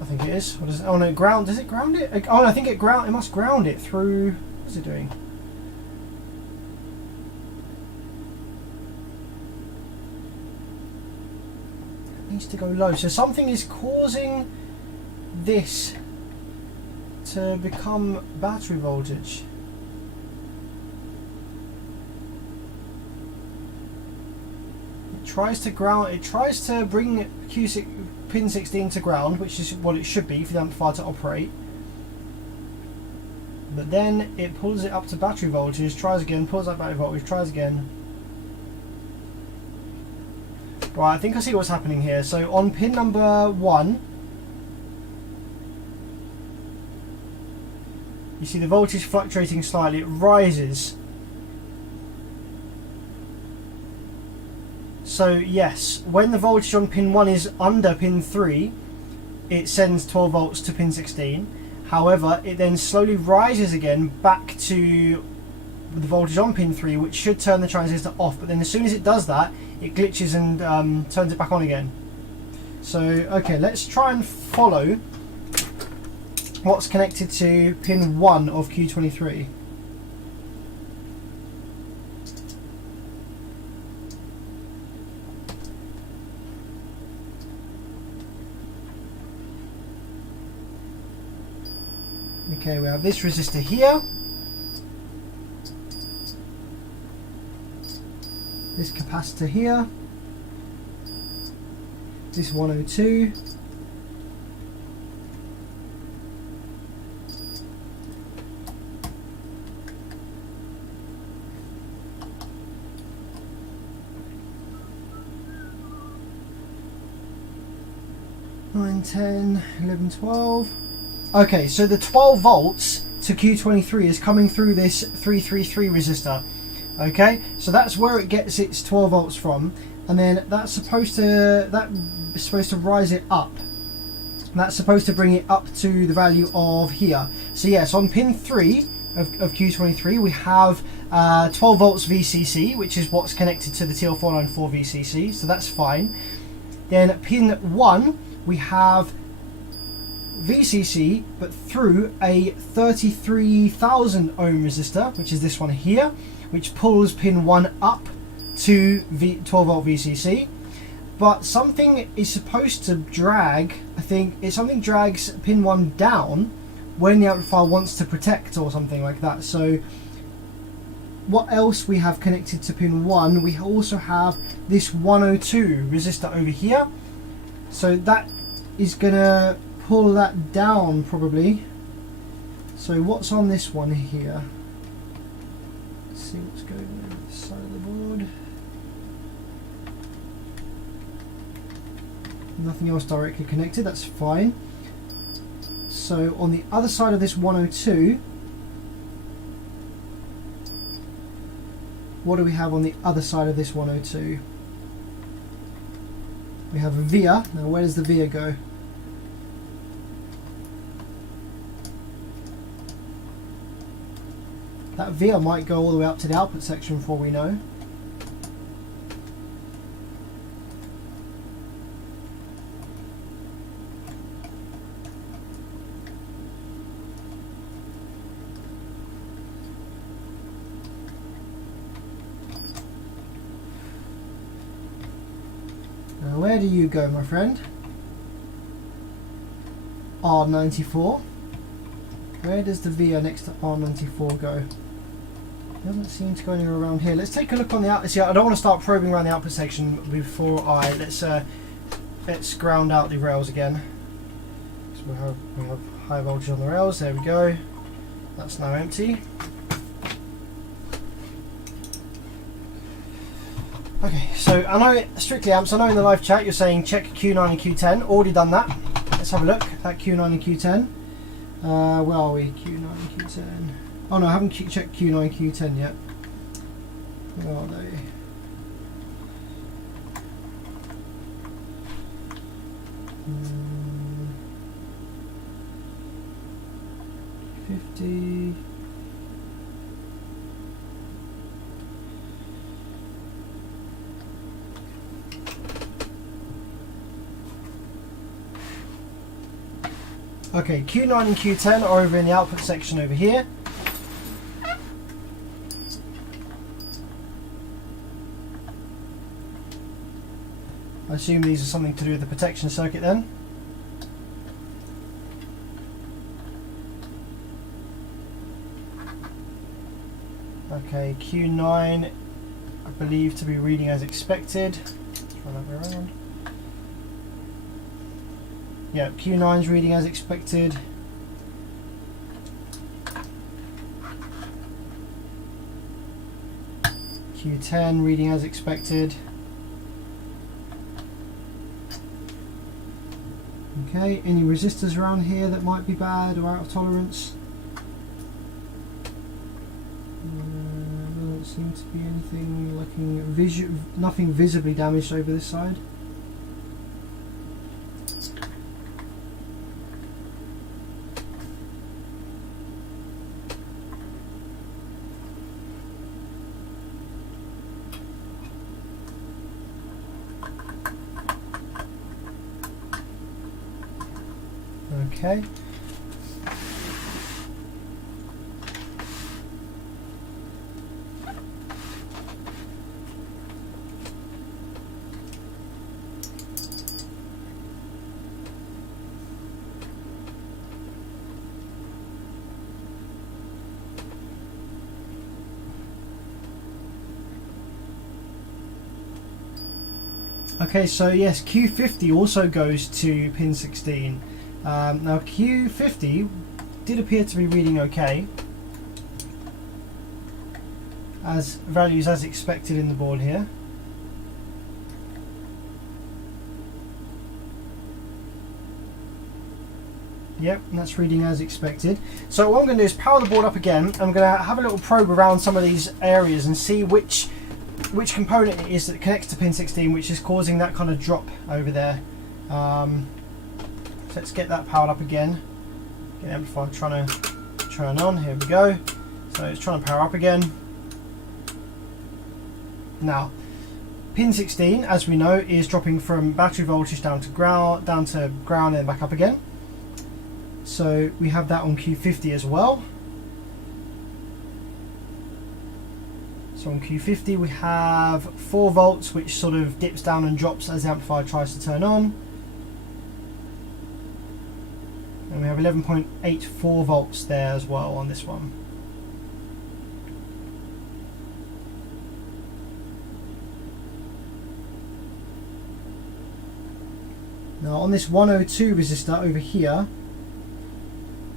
I think it is. What is it? Oh no, ground. Does it ground it? Oh no, I think it must ground it through. What's it doing? It needs to go low. So something is causing this to become battery voltage. It tries to ground. It tries to bring pin 16 to ground, which is what it should be for the amplifier to operate. But then it pulls it up to battery voltage, tries again, pulls up battery voltage, tries again. Right, I think I see what's happening here. So on pin number 1, you see the voltage fluctuating slightly, it rises. So yes, when the voltage on pin 1 is under pin 3, it sends 12 volts to pin 16. However, it then slowly rises again back to the voltage on pin 3, which should turn the transistor off. But then as soon as it does that, it glitches and turns it back on again. So, okay, let's try and follow what's connected to pin 1 of Q23. Okay, we have this resistor here. This capacitor here. This 102. Nine, 10, 11, 12. Okay, so the 12 volts to Q23 is coming through this 333 resistor. Okay, so that's where it gets its 12 volts from, and then that's supposed to rise it up. That's supposed to bring it up to the value of here. So yes, on pin 3 of Q23 we have 12 volts VCC, which is what's connected to the TL494 VCC, so that's fine. Then pin 1 we have VCC, but through a 33,000 ohm resistor, which is this one here, which pulls pin 1 up to 12 volt VCC. But something is supposed to drag, I think something drags pin 1 down when the amplifier wants to protect or something like that. So what else we have connected to pin 1? We also have this 102 resistor over here. So that is gonna pull that down probably. So what's on this one here? Let's see what's going on this side of the board. Nothing else directly connected, that's fine. So on the other side of this 102, what do we have on the other side of this 102? We have a via. Now where does the via go? That via might go all the way up to the output section for all we know. Now where do you go, my friend? R94. Where does the via next to R94 go? Doesn't seem to go anywhere around here. Let's take a look on the output. See, I don't want to start probing around the output section before let's ground out the rails again. So we have high voltage on the rails. There we go. That's now empty. Okay, so I know strictly amps. I know in the live chat you're saying check Q9 and Q10. Already done that. Let's have a look at Q9 and Q10. Where are we? Q9 and Q10. Oh no, I haven't checked Q9 Q10 yet. Where are they? $50. Okay, Q9 and Q10 are over in the output section over here. I assume these are something to do with the protection circuit then. Okay, Q9 I believe to be reading as expected. Let's run that way around. Yeah, Q9 is reading as expected. Q10 reading as expected. Okay, any resistors around here that might be bad or out of tolerance? Doesn't seem to be anything looking nothing visibly damaged over this side. Okay. Okay, so yes, Q50 also goes to pin 16. Now Q50 did appear to be reading okay, as values as expected in the board here. Yep, that's reading as expected. So what I'm going to do is power the board up again. I'm going to have a little probe around some of these areas and see which component it is that connects to pin 16, which is causing that kind of drop over there. So let's get that powered up again. Get the amplifier trying to turn on. Here we go. So it's trying to power up again. Now, pin 16, as we know, is dropping from battery voltage down to ground, and then back up again. So we have that on Q50 as well. So on Q50 we have 4 volts, which sort of dips down and drops as the amplifier tries to turn on. And we have 11.84 volts there as well on this one. Now on this 102 resistor over here,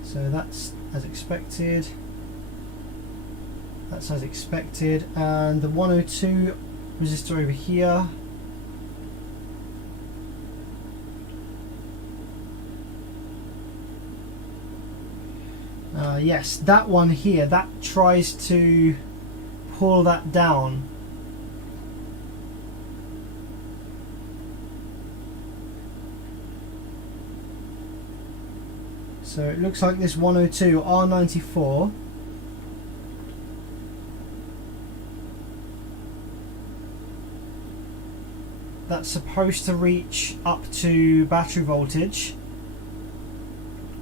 so that's as expected. That's as expected, and the 102 resistor over here. Yes, that one here, that tries to pull that down. So it looks like this 102 R94 that's supposed to reach up to battery voltage,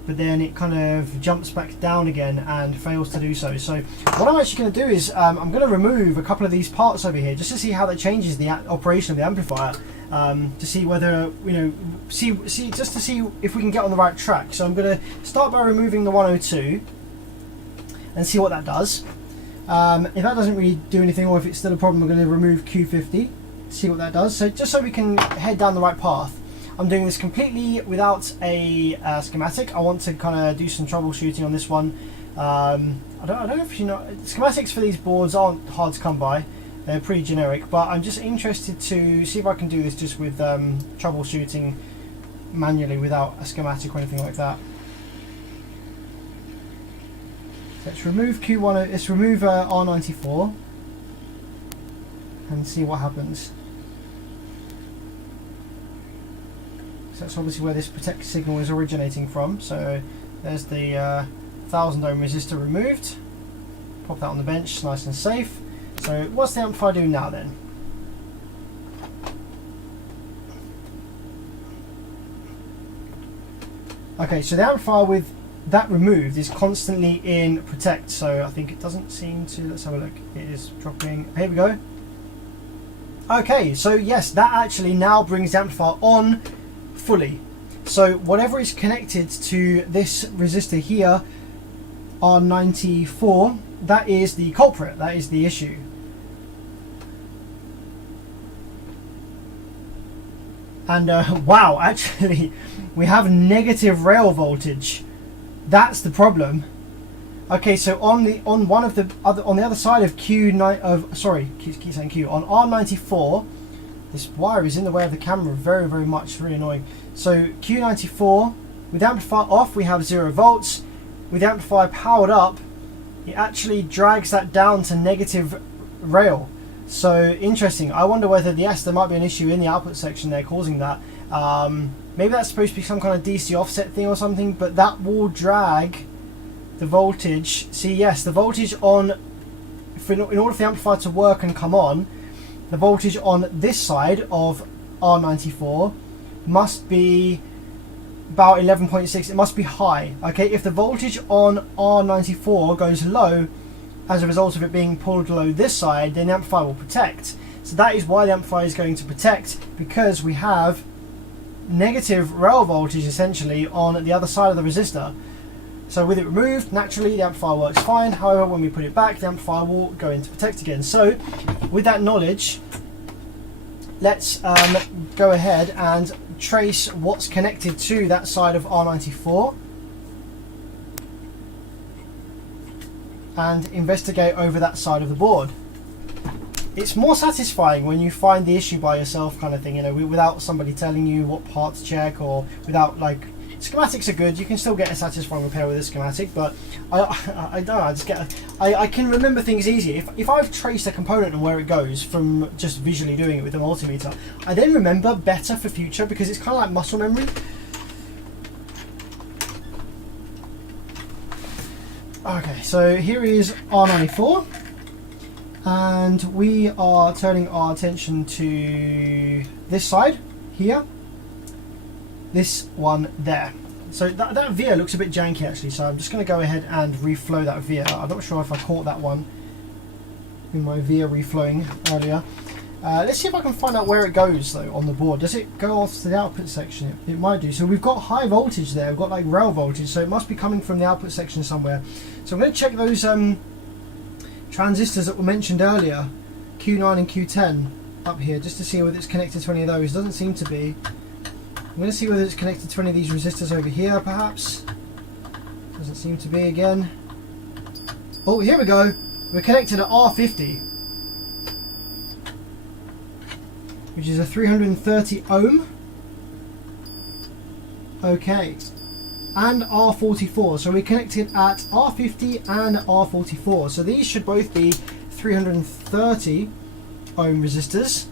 but then it kind of jumps back down again and fails to do so. So what I'm actually going to do is I'm going to remove a couple of these parts over here just to see how that changes the operation of the amplifier, to see whether, you know, just to see if we can get on the right track. So I'm going to start by removing the 102 and see what that does. If that doesn't really do anything, or if it's still a problem, I'm going to remove Q50, see what that does. So just so we can head down the right path, I'm doing this completely without a schematic. I want to kind of do some troubleshooting on this one. I don't know if you know, schematics for these boards aren't hard to come by. They're pretty generic, but I'm just interested to see if I can do this just with troubleshooting manually without a schematic or anything like that. Let's remove Q1. Let's remove R94 and see what happens. So that's obviously where this protect signal is originating from. So there's the 1000 ohm resistor removed. Pop that on the bench, nice and safe. So what's the amplifier doing now then? Okay, so the amplifier with that removed is constantly in protect, so I think it doesn't seem to, let's have a look, it is dropping, here we go. Okay, so yes, that actually now brings the amplifier on fully. So whatever is connected to this resistor here, R94, that is the culprit, that is the issue. And wow, actually we have negative rail voltage. That's the problem. Okay, so on the other side of keep saying Q, on R94, this wire is in the way of the camera very, very much, really annoying. So Q94, with the amplifier off, we have 0 volts. With the amplifier powered up, it actually drags that down to negative rail. So interesting. I wonder whether there might be an issue in the output section there causing that. Maybe that's supposed to be some kind of DC offset thing or something, but that will drag the voltage. See, yes, the voltage on, in order for the amplifier to work and come on, the voltage on this side of R94 must be about 11.6. It must be high. Okay, if the voltage on R94 goes low as a result of it being pulled low this side, then the amplifier will protect. So that is why the amplifier is going to protect, because we have negative rail voltage essentially on the other side of the resistor. So with it removed, naturally the amplifier works fine. However, when we put it back, the amplifier will go into protect again. So with that knowledge, let's go ahead and trace what's connected to that side of R94 and investigate over that side of the board. It's more satisfying when you find the issue by yourself, kind of thing, you know, without somebody telling you what part to check, or without, like, schematics are good. You can still get a satisfying repair with a schematic, but I don't know, I can remember things easier. If I've traced a component and where it goes from just visually doing it with a multimeter, I then remember better for future, because it's kind of like muscle memory. Okay, so here is R94. And we are turning our attention to this side here, this one there. So that via looks a bit janky actually, so I'm just going to go ahead and reflow that via. I'm not sure if I caught that one in my via reflowing earlier. Let's see if I can find out where it goes though on the board. Does it go off to the output section? It might do. So we've got high voltage there, we've got like rail voltage, so it must be coming from the output section somewhere. So I'm going to check those transistors that were mentioned earlier, Q9 and Q10 up here, just to see whether it's connected to any of those. Doesn't seem to be. I'm going to see whether it's connected to any of these resistors over here perhaps. Doesn't seem to be again. Oh, here we go. We're connected at R50, which is a 330 ohm. Okay. And R44, so we're connected at R50 and R44, so these should both be 330 ohm resistors.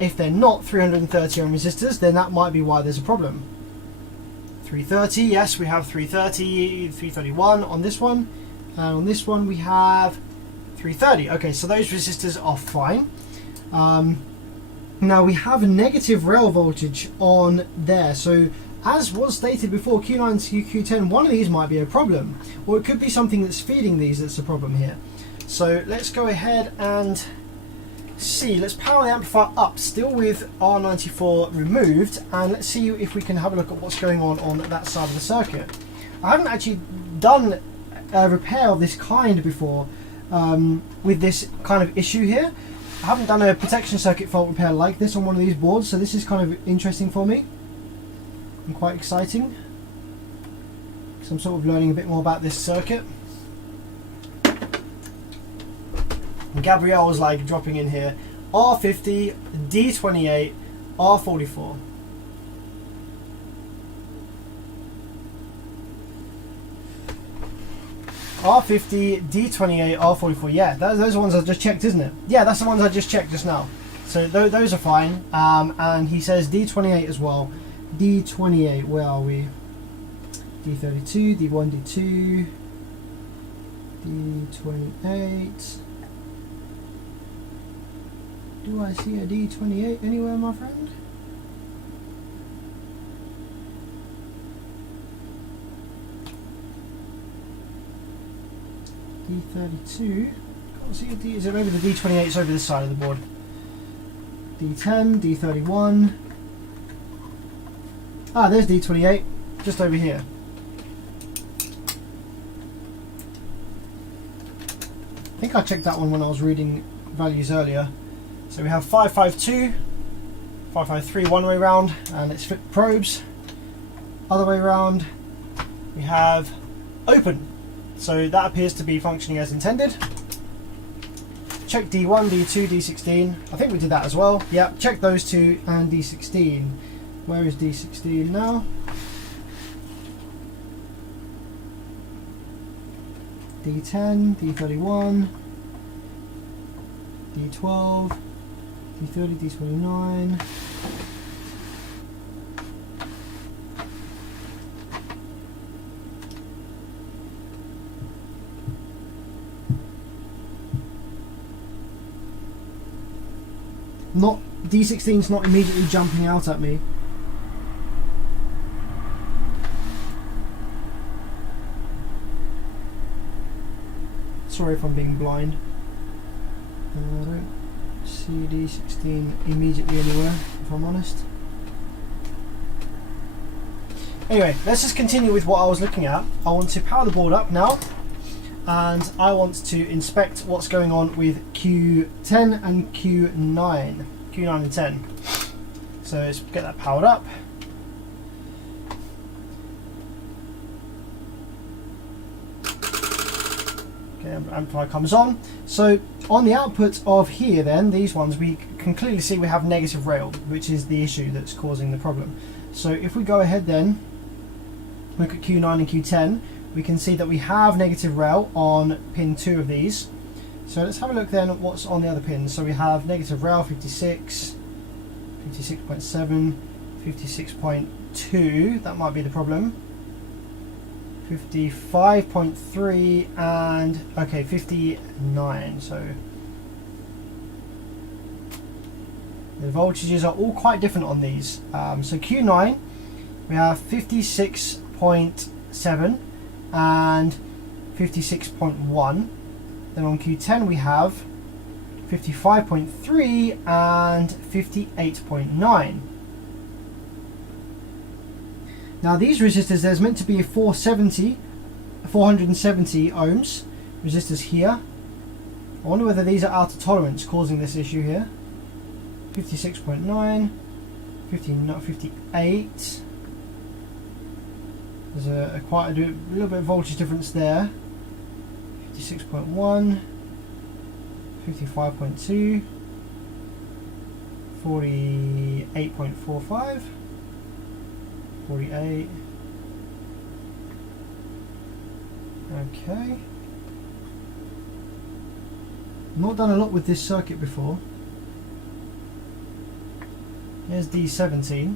If they're not 330 ohm resistors, then that might be why there's a problem. 330, yes, we have 330, 331 on this one, and on this one we have 330. Okay, so those resistors are fine. Now we have a negative rail voltage on there, so as was stated before, Q9 to Q10, one of these might be a problem, or it could be something that's feeding these that's a problem here. So let's go ahead and see. Let's power the amplifier up, still with R94 removed, and let's see if we can have a look at what's going on that side of the circuit. I haven't actually done a repair of this kind before with this kind of issue here. I haven't done a protection circuit fault repair like this on one of these boards, so this is kind of interesting for me and quite exciting, because I'm sort of learning a bit more about this circuit. And Gabrielle was like dropping in here, R50, D28, R44. R50, D28, R44. Yeah, those are the ones I just checked, isn't it? Yeah, that's the ones I just checked just now. So those are fine. And he says D28 as well. D28, where are we? D32, D1, D2, D28. Do I see a D28 anywhere, my friend? D32. Can't see a D. Is it maybe the D28's over this side of the board? D10, D31. Ah, there's D28, just over here. I think I checked that one when I was reading values earlier. So we have 552, 553 one way round, and let's flip probes. Other way round, we have open. So that appears to be functioning as intended. Check D1, D2, D16. I think we did that as well. Yeah, check those two and D16. Where is D16 now? D10, D31, D12, D30, D29. Not D16's not immediately jumping out at me. Sorry if I'm being blind. I don't see D16 immediately anywhere, if I'm honest. Anyway, let's just continue with what I was looking at. I want to power the board up now, and I want to inspect what's going on with Q10 and Q9. Q9 and 10. So let's get that powered up. Okay, amplifier comes on. So on the output of here then, these ones, we can clearly see we have negative rail, which is the issue that's causing the problem. So if we go ahead then, look at Q9 and Q10, we can see that we have negative rail on pin 2 of these. So let's have a look then at what's on the other pins. So we have negative rail 56, 56.7, 56.2, that might be the problem. 55.3 and okay, 59. So the voltages are all quite different on these. So Q9 we have 56.7 and 56.1. Then on Q10 we have 55.3 and 58.9. Now these resistors, there's meant to be a 470 ohms resistors here. I wonder whether these are out of tolerance causing this issue here. 56.9, 58. There's a quite a little bit of voltage difference there. 56.1, 55.2, 48.45, 48. Okay. Not done a lot with this circuit before. Here's D17.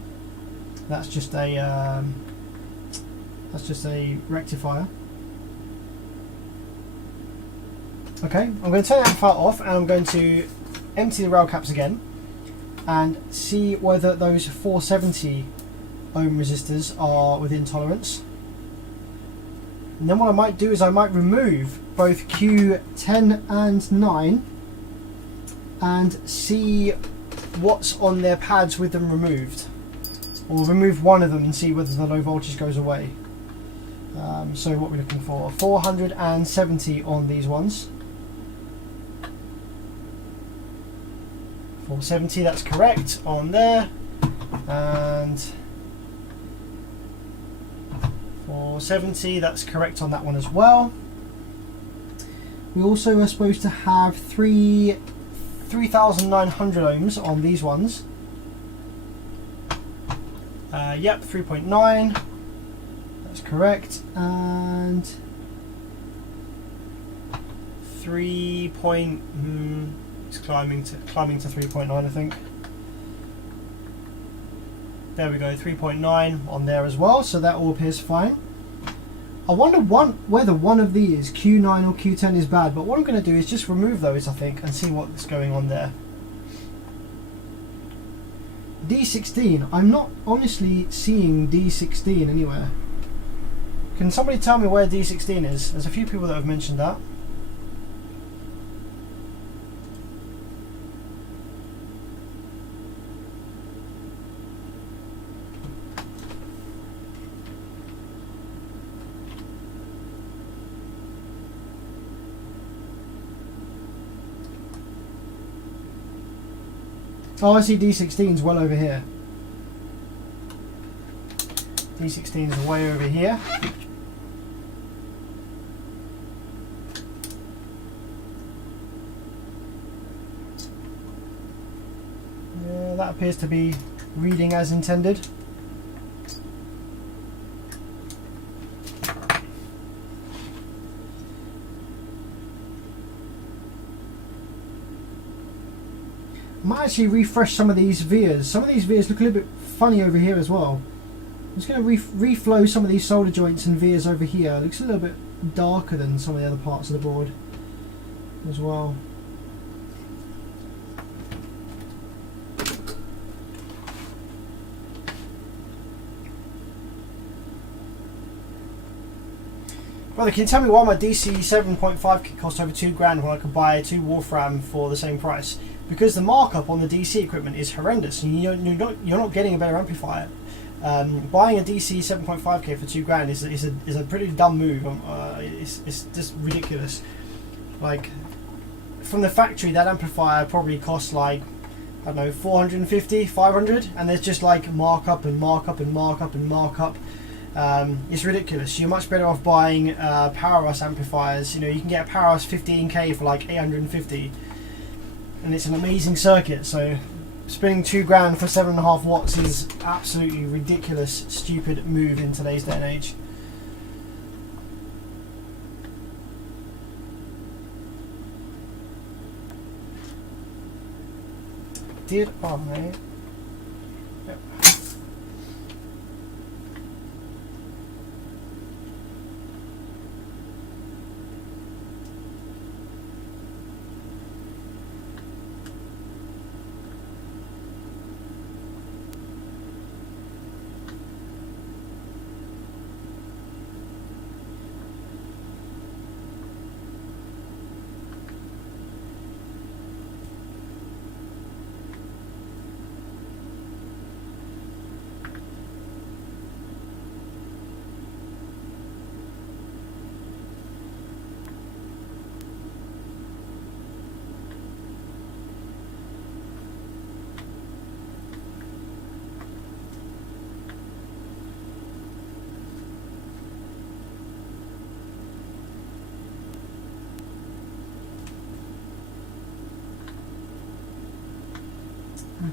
That's just a rectifier. Okay, I'm going to turn the amplifier off and I'm going to empty the rail caps again and see whether those 470 ohm resistors are within tolerance. And then what I might do is I might remove both Q10 and 9 and see what's on their pads with them removed, or remove one of them and see whether the low voltage goes away. So what we're looking for, 470 on these ones. 470, that's correct on there, and 470, that's correct on that one as well. We also are supposed to have 3,900 ohms on these ones. Yep, 3.9, that's correct, and 3. It's climbing to 3.9, I think. There we go, 3.9 on there as well, so that all appears fine. I wonder whether one of these, Q9 or Q10, is bad, but what I'm going to do is just remove those, I think, and see what's going on there. D16, I'm not honestly seeing D16 anywhere. Can somebody tell me where D16 is? There's a few people that have mentioned that. Oh, I see D16's well over here. D16's way over here. Yeah, that appears to be reading as intended. I might actually refresh some of these vias. Some of these vias look a little bit funny over here as well. I'm just going to reflow some of these solder joints and vias over here. It looks a little bit darker than some of the other parts of the board as well. Brother, can you tell me why my DC 7.5 kit cost over £2 grand when I could buy a 2 Wolfram for the same price? Because the markup on the DC equipment is horrendous, and you're not getting a better amplifier. Buying a DC 7.5 kit for £2 grand is a pretty dumb move. It's just ridiculous. Like, from the factory, that amplifier probably costs like I don't know, 450, 500, and there's just like markup and markup and markup and markup. It's ridiculous. You're much better off buying powerhouse amplifiers. You know, you can get a powerhouse 15k for like 850, and it's an amazing circuit. So spending £2 for 7.5 watts is absolutely ridiculous, stupid move in today's day and age. Did I? Yep.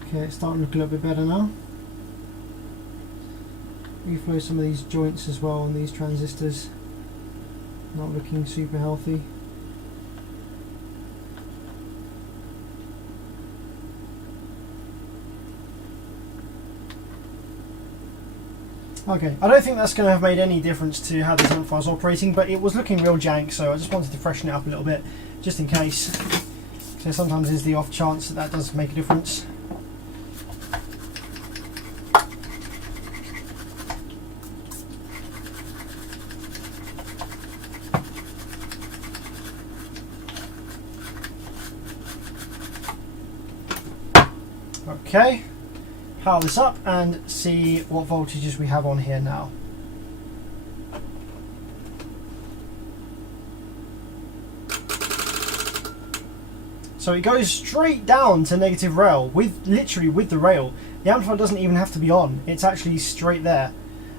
Okay, it's starting to look a little bit better now. Reflow some of these joints as well on these transistors. Not looking super healthy. Okay, I don't think that's going to have made any difference to how this amplifier is operating, but it was looking real jank, so I just wanted to freshen it up a little bit, just in case. So sometimes there's the off chance that that does make a difference. Okay, power this up and see what voltages we have on here now. So it goes straight down to negative rail, literally with the rail. The amplifier doesn't even have to be on, it's actually straight there.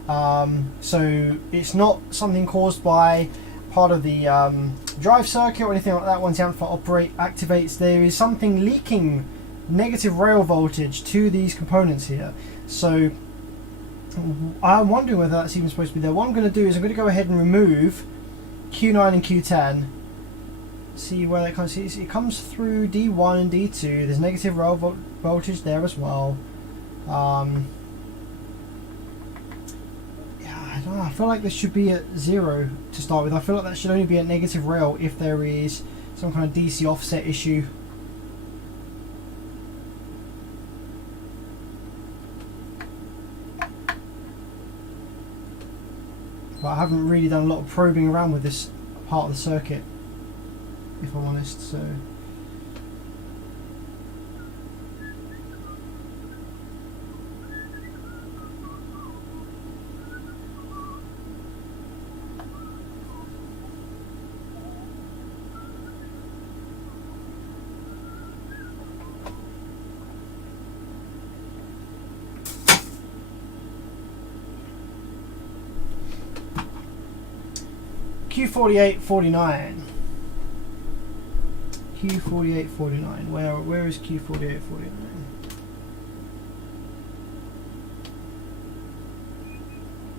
So it's not something caused by part of the drive circuit or anything like that. Once the amplifier activates, there is something leaking negative rail voltage to these components here. So I'm wondering whether that's even supposed to be there. What I'm going to do is I'm going to go ahead and remove Q9 and Q10. See where that comes. It comes through D1 and D2. There's negative rail voltage there as well. Yeah, I don't know. I feel like this should be at 0 to start with. I feel like that should only be at negative rail if there is some kind of DC offset issue. But I haven't really done a lot of probing around with this part of the circuit, if I'm honest, so... Q4849. Q4849. Where is Q4849?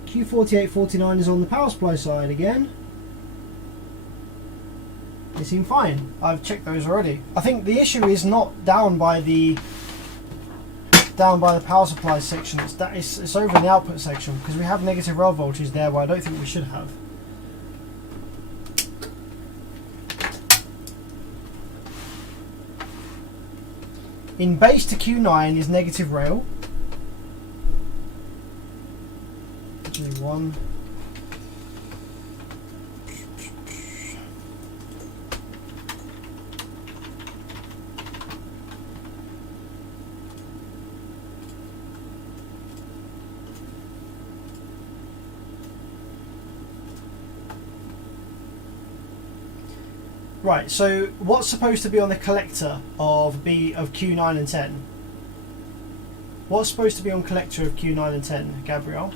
Q4849 is on the power supply side again. They seem fine. I've checked those already. I think the issue is not down by the power supply section. It's over in the output section because we have negative rail voltage there where I don't think we should have. In base to Q9 is negative rail. Q1. Right, so what's supposed to be on the collector of Q9 and 10? What's supposed to be on collector of Q9 and 10, Gabrielle?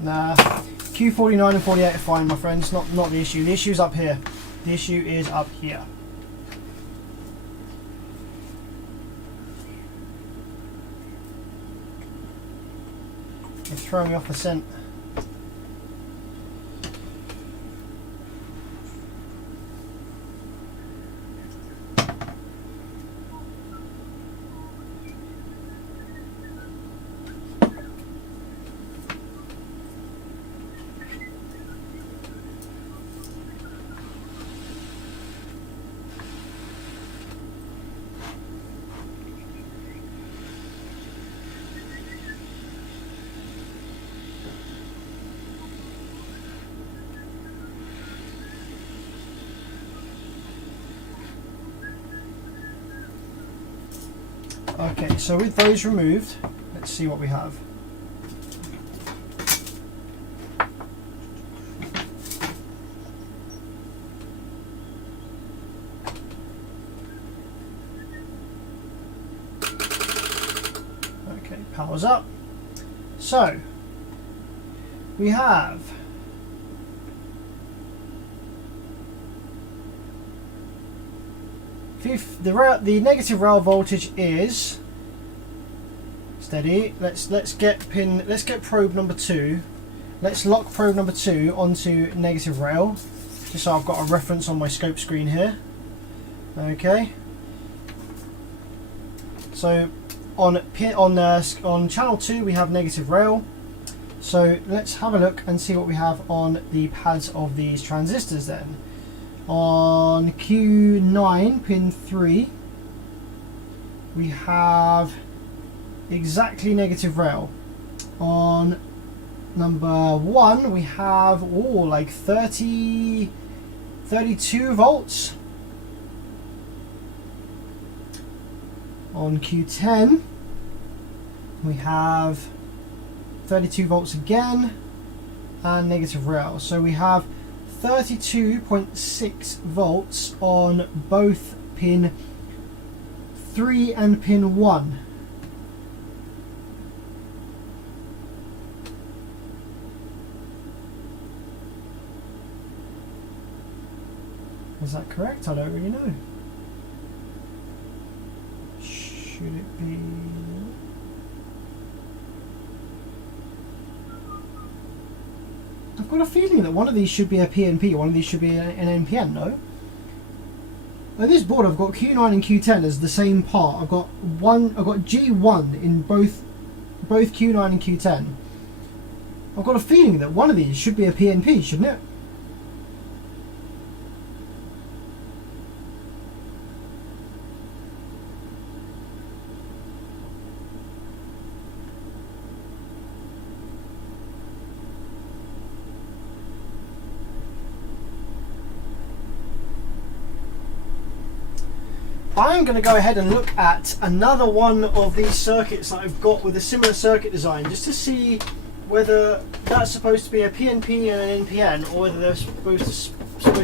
Nah, Q49 and 48 are fine, my friends. Not the issue. The issue's up here. The issue is up here. You're throwing me off the scent. Okay, so with those removed, let's see what we have. Okay, power's up. So, we have the negative rail voltage is steady. Let's get probe number 2. Let's lock probe number 2 onto negative rail, just so I've got a reference on my scope screen here. Okay. So on channel 2 we have negative rail. So let's have a look and see what we have on the pads of these transistors then. On Q9 pin 3 we have exactly negative rail. On number 1 we have like 32 volts. On Q10 we have 32 volts again and negative rail. So we have 32.6 volts on both pin 3 and pin 1. Is that correct? I don't really know. Should it be? I've got a feeling that one of these should be a PNP, one of these should be an NPN, no? Now this board I've got Q9 and Q10 as the same part. I've got G1 in both Q9 and Q10. I've got a feeling that one of these should be a PNP, shouldn't it? I'm going to go ahead and look at another one of these circuits that I've got with a similar circuit design, just to see whether that's supposed to be a PNP and an NPN, or whether they're supposed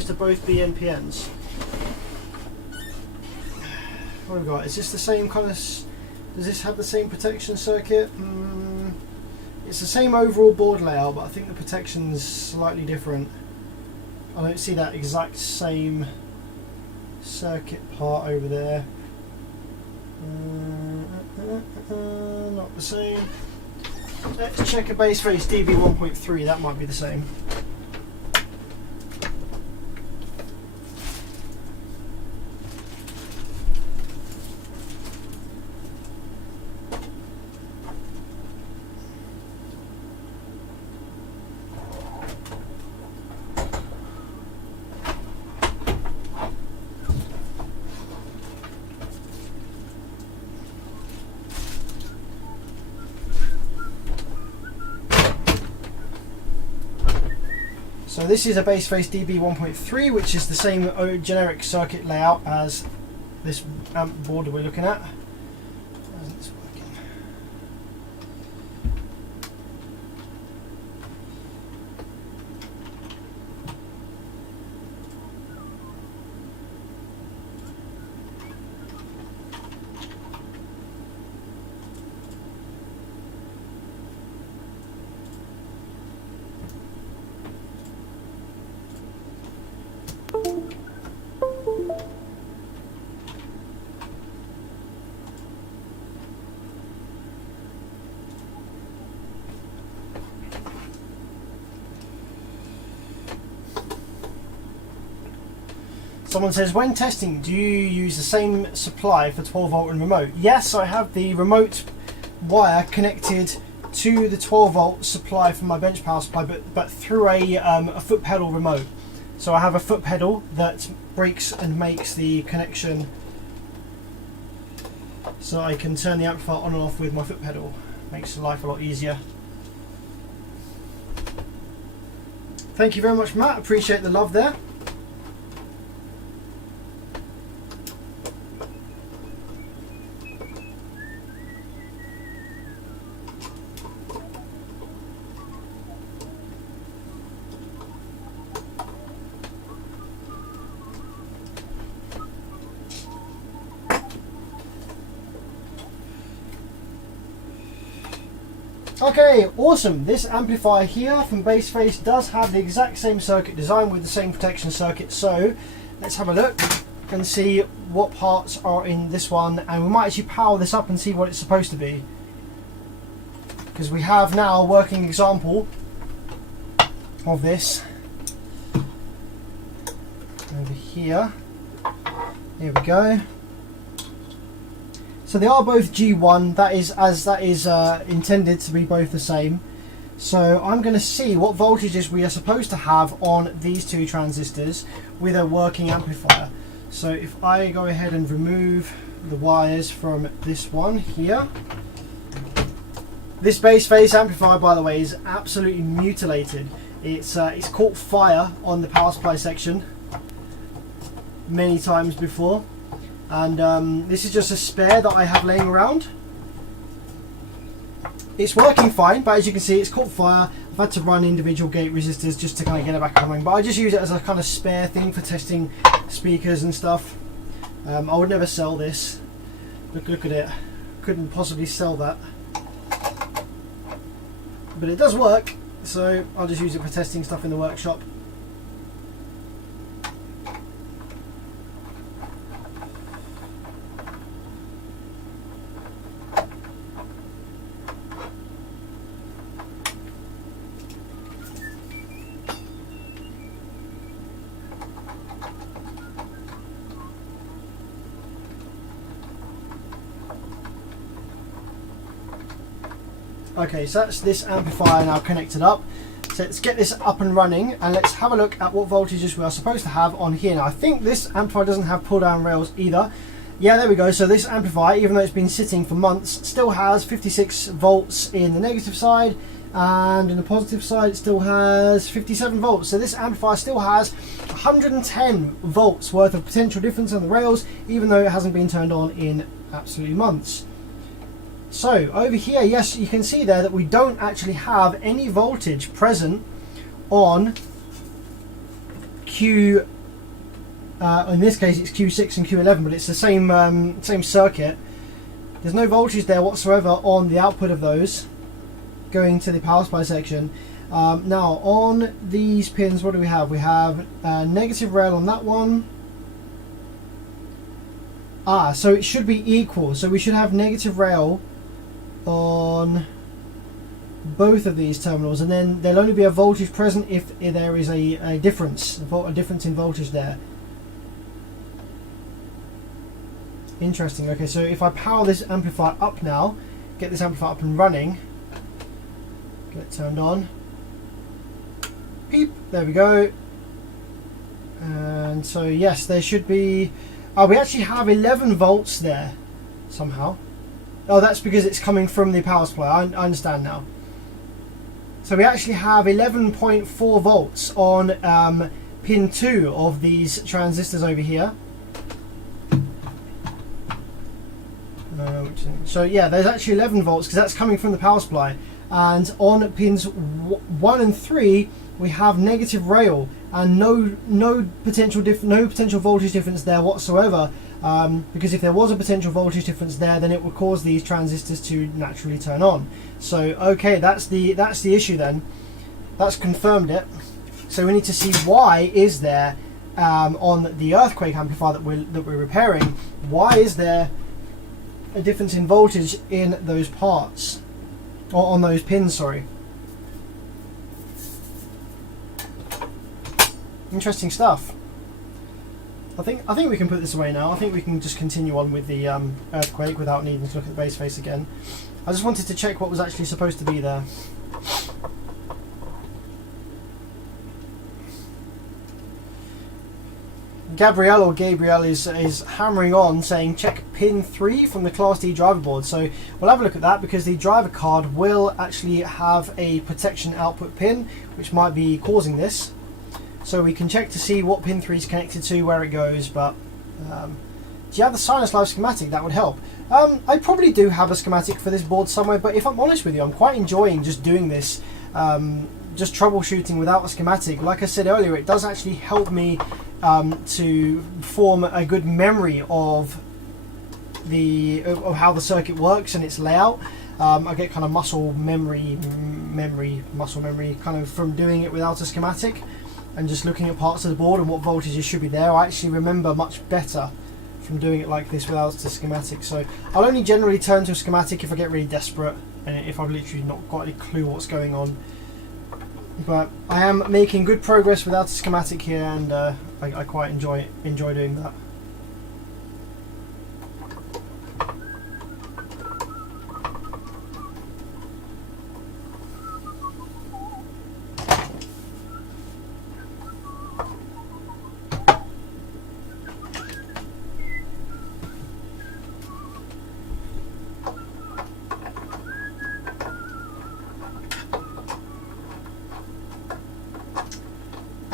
to both be NPNs. What have we got? Is this the same kind of? Does this have the same protection circuit? It's the same overall board layout, but I think the protection's slightly different. I don't see that exact same circuit part over there. Not the same. Let's check a base phase DB 1.3, that might be the same. So this is a base phase DB 1.3, which is the same generic circuit layout as this amp board that we're looking at. How's this working? Someone says, when testing, do you use the same supply for 12 volt and remote? Yes, I have the remote wire connected to the 12 volt supply from my bench power supply, but through a foot pedal remote. So I have a foot pedal that breaks and makes the connection, so I can turn the amplifier on and off with my foot pedal. Makes life a lot easier. Thank you very much, Matt. Appreciate the love there. Okay, awesome. This amplifier here from Baseface does have the exact same circuit design with the same protection circuit. So let's have a look and see what parts are in this one, and we might actually power this up and see what it's supposed to be, because we have now a working example of this over here. Here we go. So they are both G1, that is intended to be both the same. So I'm going to see what voltages we are supposed to have on these two transistors with a working amplifier. So if I go ahead and remove the wires from this one here. This base phase amplifier, by the way, is absolutely mutilated. It's caught fire on the power supply section many times before. And this is just a spare that I have laying around. It's working fine, but as you can see, it's caught fire. I've had to run individual gate resistors just to kind of get it back running, but I just use it as a kind of spare thing for testing speakers and stuff. I would never sell this. Look at it. Couldn't possibly sell that. But it does work, so I'll just use it for testing stuff in the workshop. Okay, so that's this amplifier now connected up. So let's get this up and running, and let's have a look at what voltages we are supposed to have on here. Now I think this amplifier doesn't have pull down rails either. Yeah, there we go. So this amplifier, even though it's been sitting for months, still has 56 volts in the negative side, and in the positive side it still has 57 volts. So this amplifier still has 110 volts worth of potential difference on the rails, even though it hasn't been turned on in absolutely months. So over here, yes, you can see there that we don't actually have any voltage present on Q, in this case it's Q6 and Q11, but it's the same circuit. There's no voltage there whatsoever on the output of those going to the power supply section. Now on these pins, what do we have? We have a negative rail on that one. So it should be equal, so we should have negative rail on both of these terminals, and then there'll only be a voltage present if there is a difference in voltage there. Interesting. Okay, so if I power this amplifier up now, get this amplifier up and running, get it turned on, beep, there we go. And so yes, there should be, we actually have 11 volts there somehow. Oh, that's because it's coming from the power supply. I understand now. So we actually have 11.4 volts on pin 2 of these transistors over here. So yeah, there's actually 11 volts because that's coming from the power supply. And on pins 1 and 3, we have negative rail and no potential voltage difference there whatsoever. Because if there was a potential voltage difference there, then it would cause these transistors to naturally turn on. So okay, that's the issue then. That's confirmed it. So we need to see why is there on the earthquake amplifier that we're repairing. Why is there a difference in voltage in those parts, or on those pins? Sorry. Interesting stuff. I think we can put this away now. I think we can just continue on with the earthquake without needing to look at the base face again. I just wanted to check what was actually supposed to be there. Gabrielle is hammering on saying check pin 3 from the Class D driver board. So we'll have a look at that because the driver card will actually have a protection output pin which might be causing this. So we can check to see what pin 3 is connected to, where it goes, but do you have the Sinus Live schematic? That would help. I probably do have a schematic for this board somewhere, but if I'm honest with you, I'm quite enjoying just doing this, just troubleshooting without a schematic. Like I said earlier, it does actually help me to form a good memory of how the circuit works and its layout. I get kind of muscle memory kind of from doing it without a schematic and just looking at parts of the board and what voltages should be there. I actually remember much better from doing it like this without a schematic. So I'll only generally turn to a schematic if I get really desperate and if I've literally not got any clue what's going on. But I am making good progress without a schematic here, and I quite enjoy doing that.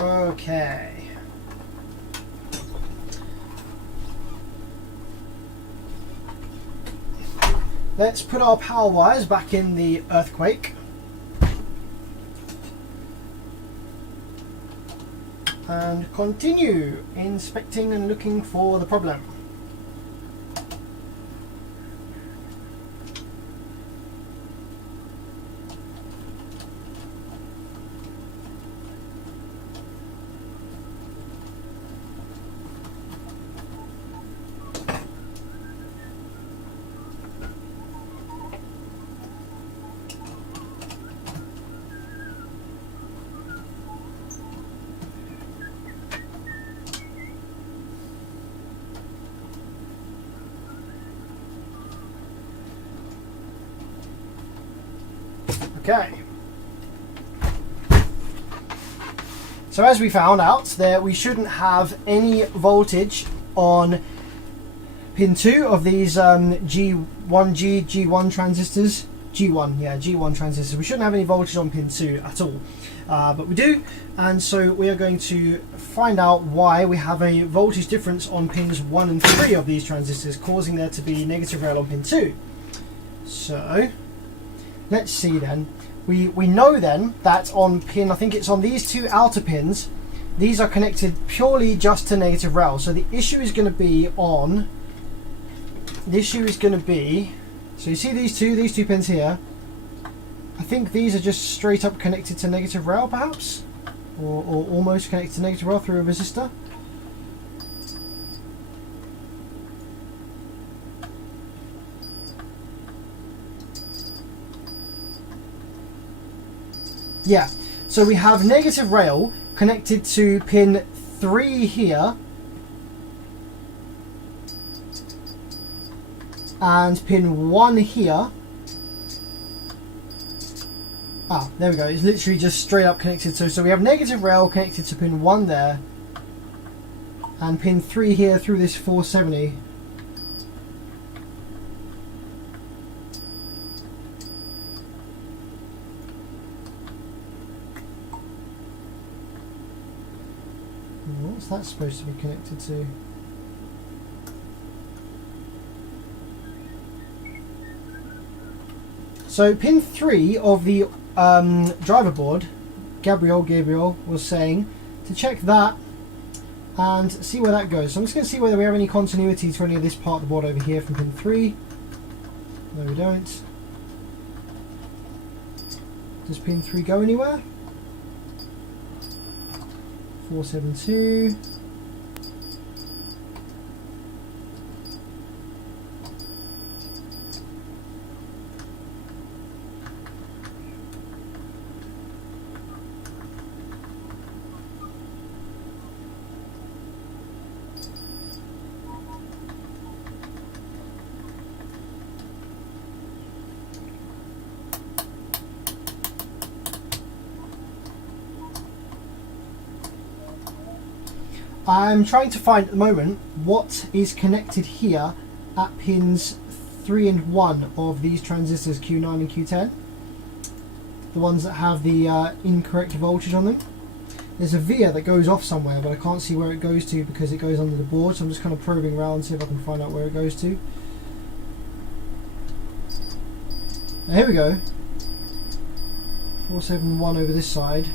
Okay. Let's put our power wires back in the earthquake. And continue inspecting and looking for the problem. Okay. So as we found out, there we shouldn't have any voltage on pin 2 of these G1 transistors. G1 transistors. We shouldn't have any voltage on pin 2 at all, but we do, and so we are going to find out why we have a voltage difference on pins 1 and 3 of these transistors, causing there to be negative rail on pin 2. So let's see then. We know then that on pin, I think it's on these two outer pins, these are connected purely just to negative rail. So the issue is going to be on, so you see these two pins here, I think these are just straight up connected to negative rail perhaps, or almost connected to negative rail through a resistor. Yeah, so we have negative rail connected to pin 3 here and pin 1 here. Ah, there we go, it's literally just straight up connected. So we have negative rail connected to pin 1 there and pin 3 here through this 470. What's that supposed to be connected to? So pin 3 of the driver board, Gabriel was saying to check that and see where that goes. So I'm just going to see whether we have any continuity to any of this part of the board over here from pin 3. No, we don't. Does pin 3 go anywhere? 472. I'm trying to find at the moment what is connected here at pins 3 and 1 of these transistors Q9 and Q10. The ones that have the incorrect voltage on them. There's a via that goes off somewhere, but I can't see where it goes to because it goes under the board, so I'm just kind of probing around to see if I can find out where it goes to. Now, here we go. 471 over this side.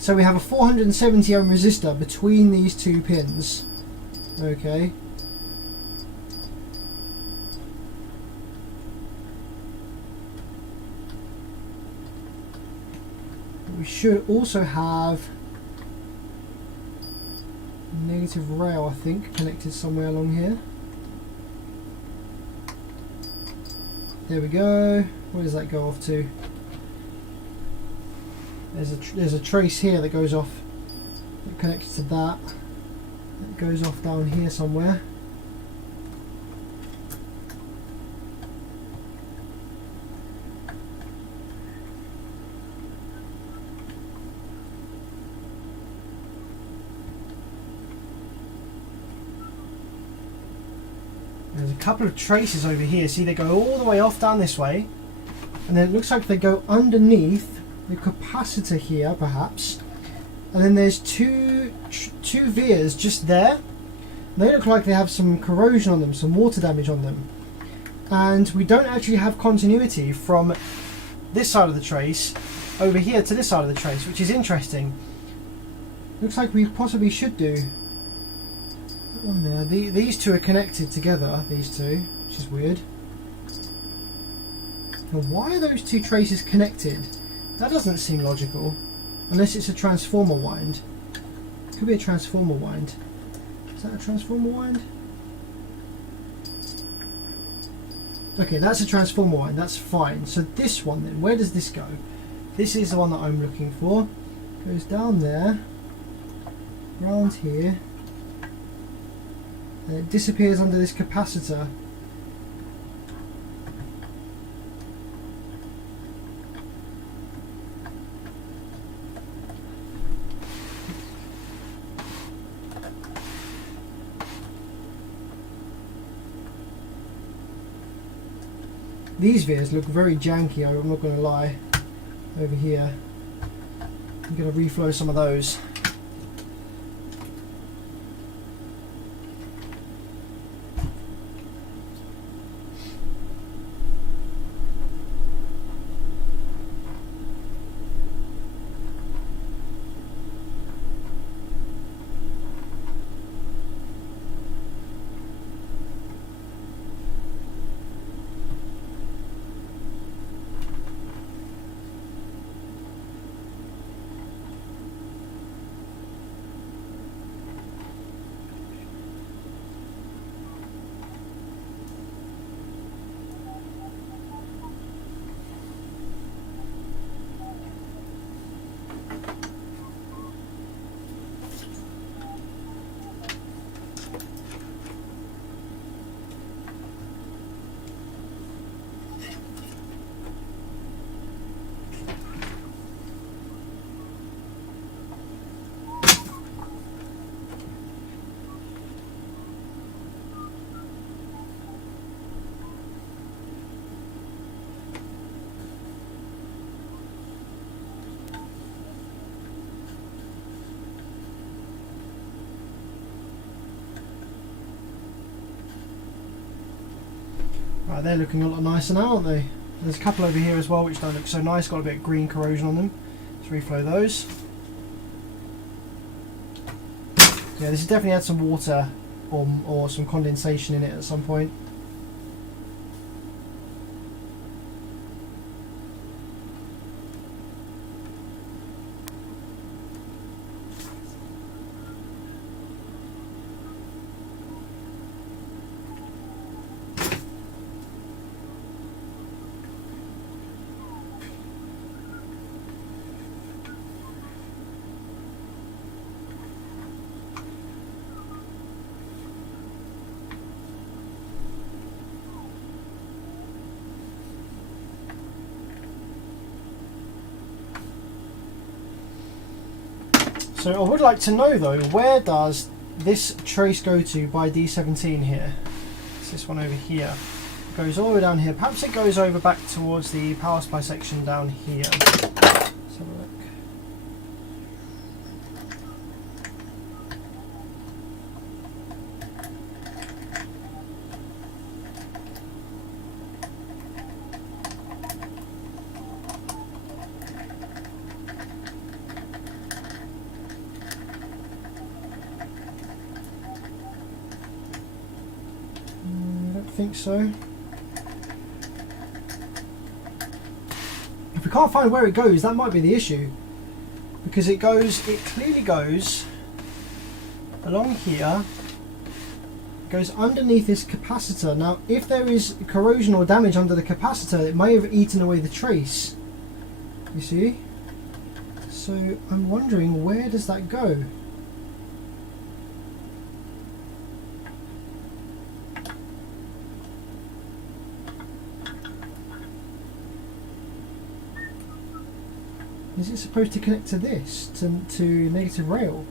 So we have a 470 ohm resistor between these two pins. Okay. We should also have a negative rail, I think, connected somewhere along here. There we go. Where does that go off to? There's a trace here that goes off, that connects to that. It goes off down here somewhere. There's a couple of traces over here. See, they go all the way off down this way, and then it looks like they go underneath the capacitor here, perhaps, and then there's two vias just there. They look like they have some corrosion on them, some water damage on them, and we don't actually have continuity from this side of the trace over here to this side of the trace, which is interesting. Looks like we possibly should do that one there. These two are connected together, these two, which is weird. Now, why are those two traces connected? That doesn't seem logical, unless it's a transformer wind. Could be a transformer wind. Is that a transformer wind? Okay, that's a transformer wind, that's fine. So this one then, where does this go? This is the one that I'm looking for. Goes down there, round here, and it disappears under this capacitor. These vias look very janky, I'm not going to lie, over here. I'm going to reflow some of those. They're looking a lot nicer now, aren't they? There's a couple over here as well which don't look so nice, got a bit of green corrosion on them. Let's reflow those. Yeah, this has definitely had some water or some condensation in it at some point. So I would like to know though, where does this trace go to by D17 here? It's this one over here. It goes all the way down here. Perhaps it goes over back towards the power supply section down here. Let's have a look. I think so. If we can't find where it goes, that might be the issue, because it clearly goes along here, goes underneath this capacitor. Now if there is corrosion or damage under the capacitor, it may have eaten away the trace, you see. So I'm wondering, where does that go? Is it supposed to connect to this, to negative rail?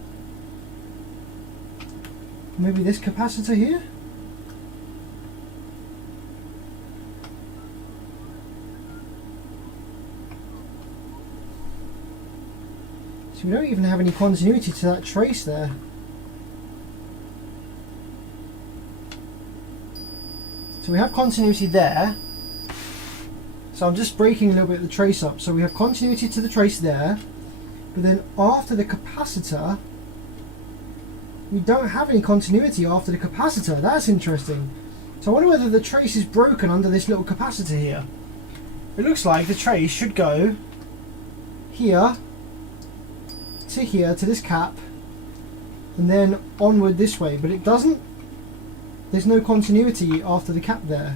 Maybe this capacitor here? So we don't even have any continuity to that trace there. So we have continuity there. So I'm just breaking a little bit of the trace up. So we have continuity to the trace there, but then after the capacitor, we don't have any continuity after the capacitor. That's interesting. So I wonder whether the trace is broken under this little capacitor here. It looks like the trace should go here, to this cap, and then onward this way, but it doesn't. There's no continuity after the cap there.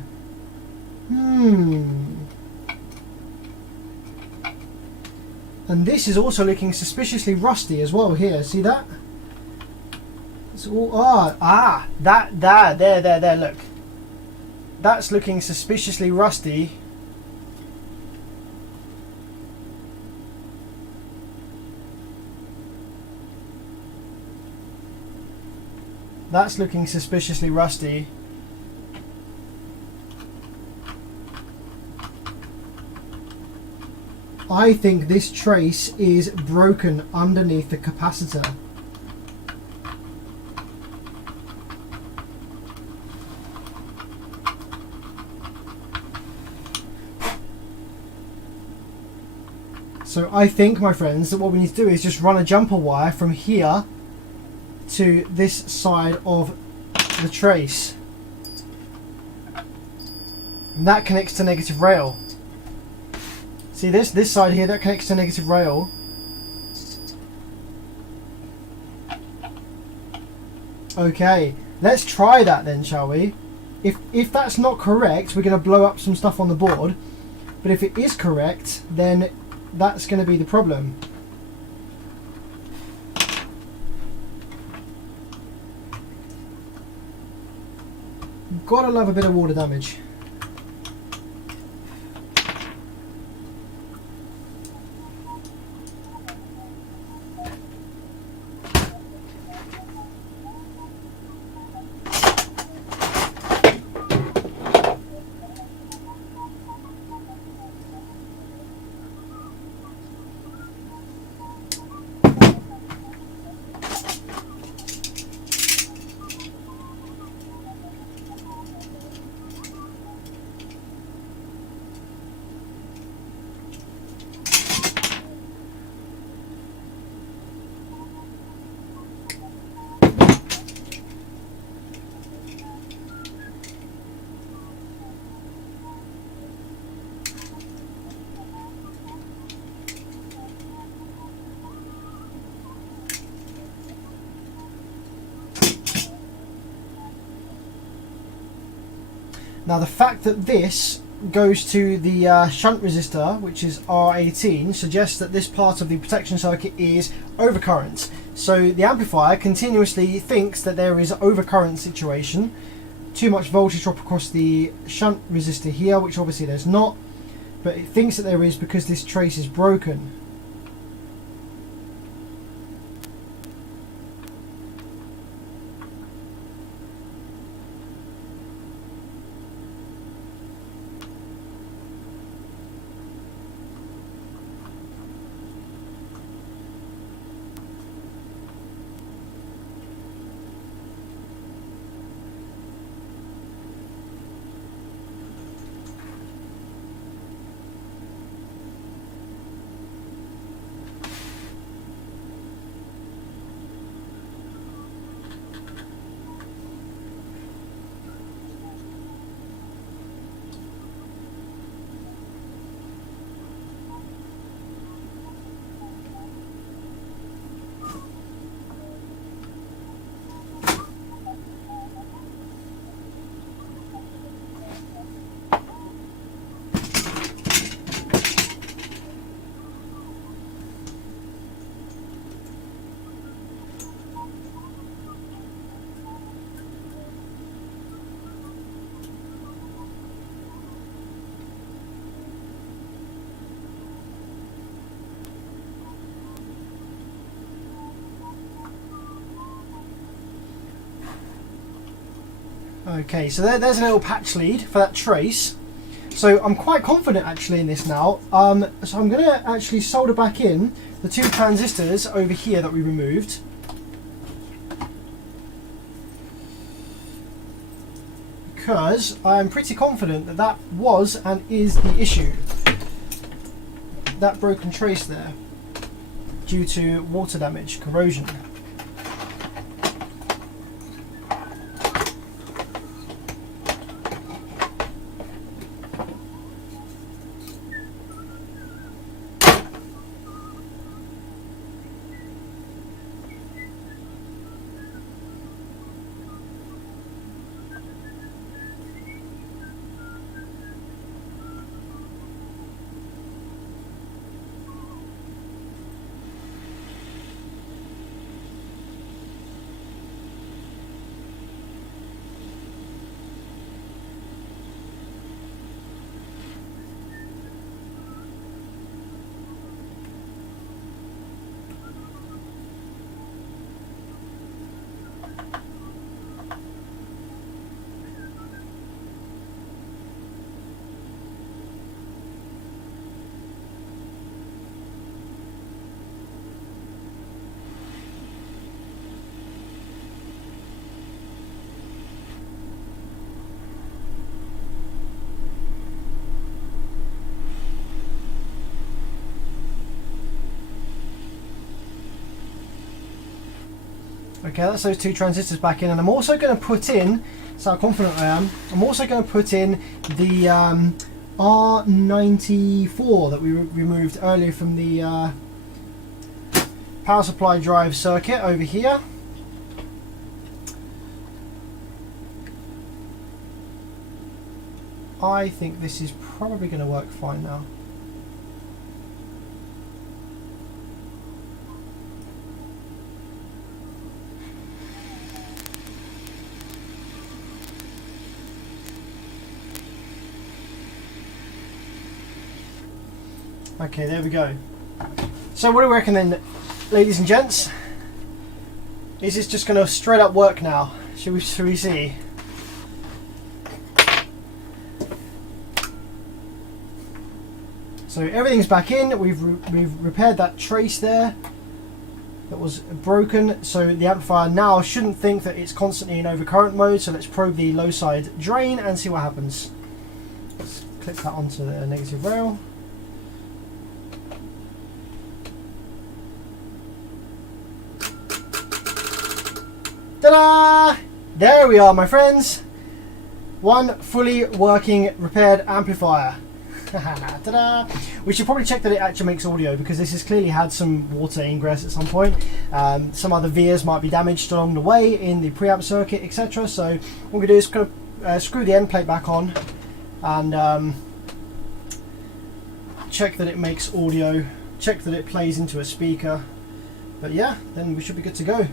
And this is also looking suspiciously rusty as well here. See that? It's all there. Look, that's looking suspiciously rusty. That's looking suspiciously rusty. I think this trace is broken underneath the capacitor. So I think, my friends, that what we need to do is just run a jumper wire from here to this side of the trace. And that connects to negative rail. See this side here, that connects to negative rail. Okay, let's try that then, shall we? If that's not correct, we're going to blow up some stuff on the board. But if it is correct, then that's going to be the problem. Gotta love a bit of water damage. Now the fact that this goes to the shunt resistor, which is R18, suggests that this part of the protection circuit is overcurrent. So the amplifier continuously thinks that there is overcurrent situation, too much voltage drop across the shunt resistor here, which obviously there's not, but it thinks that there is because this trace is broken. Okay, so there's a little patch lead for that trace. So I'm quite confident actually in this now. So I'm going to actually solder back in the two transistors over here that we removed. Because I'm pretty confident that that was and is the issue. That broken trace there, due to water damage, corrosion. Okay, that's those two transistors back in, and I'm also going to put in, that's how confident I am, I'm also going to put in the R94 that we removed earlier from the power supply drive circuit over here. I think this is probably going to work fine now. Okay, there we go. So what do we reckon then, ladies and gents? Is this just going to straight up work now? Should we see? So everything's back in. We've repaired that trace there that was broken. So the amplifier now shouldn't think that it's constantly in overcurrent mode. So let's probe the low side drain and see what happens. Let's click that onto the negative rail. Ta-da! There we are, my friends. One fully working repaired amplifier. Ta-da! We should probably check that it actually makes audio, because this has clearly had some water ingress at some point. Some other vias might be damaged along the way in the preamp circuit, etc. So what we're going to do is kind of screw the end plate back on, and check that it makes audio, check that it plays into a speaker. But yeah, then we should be good to go.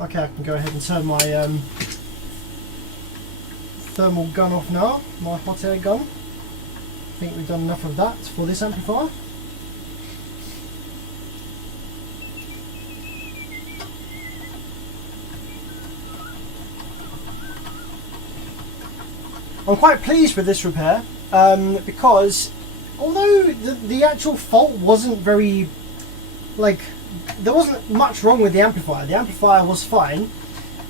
Okay, I can go ahead and turn my thermal gun off now, my hot air gun. I think we've done enough of that for this amplifier. I'm quite pleased with this repair because although the actual fault wasn't very, like, there wasn't much wrong with the amplifier. The amplifier was fine.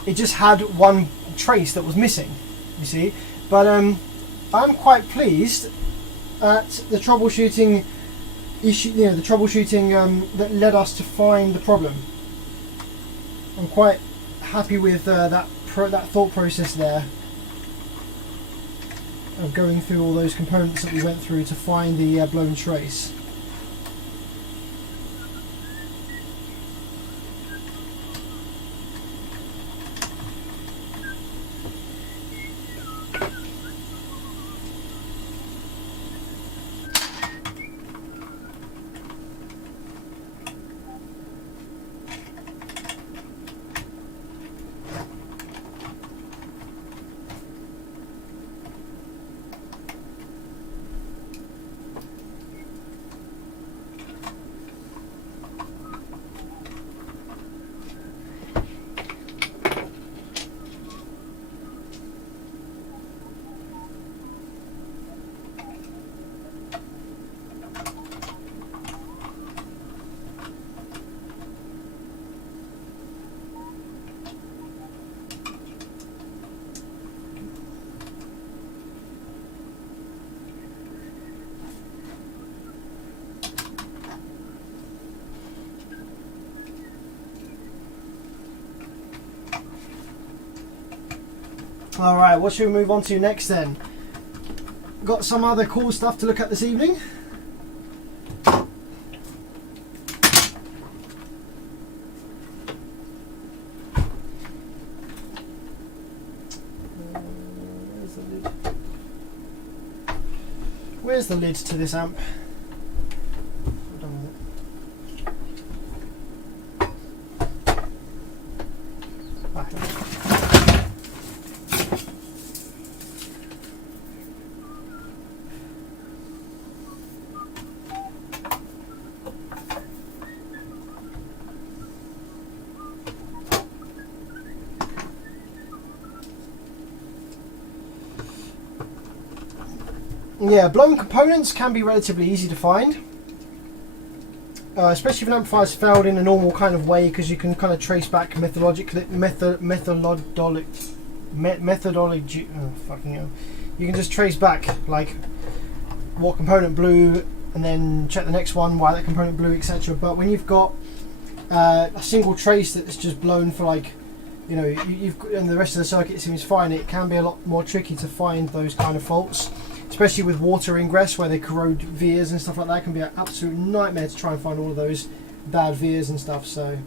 It just had one trace that was missing, you see. But I'm quite pleased at the troubleshooting issue. You know, the troubleshooting that led us to find the problem. I'm quite happy with that thought process there, of going through all those components that we went through to find the blown trace. Alright, what should we move on to next then? Got some other cool stuff to look at this evening. Where's the lid to this amp? Yeah, blown components can be relatively easy to find, especially if an amplifier's failed in a normal kind of way, because you can kind of trace back methodology. Oh fucking hell! You can just trace back like what component blew, and then check the next one why that component blew, etc. But when you've got a single trace that's just blown for, like, you know, and the rest of the circuit seems fine, it can be a lot more tricky to find those kind of faults. Especially with water ingress where they corrode vias and stuff like that. It can be an absolute nightmare to try and find all of those bad vias and stuff. So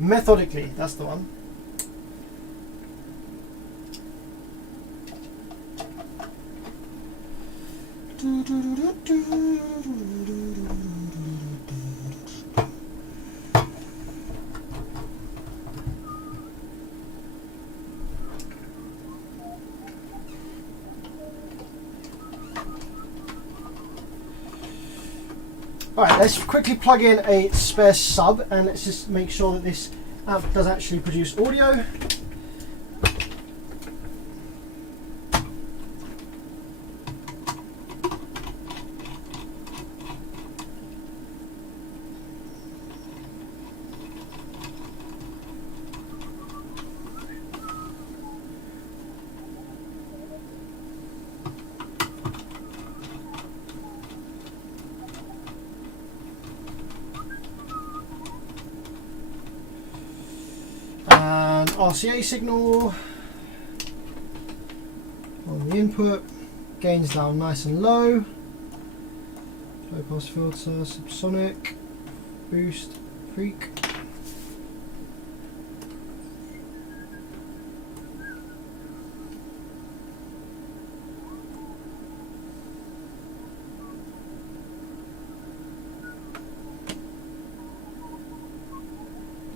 Methodically, that's the one. Alright, let's quickly plug in a spare sub and let's just make sure that this amp does actually produce audio. RCA signal on the input, gains down nice and low, low pass filter, subsonic, boost, freak.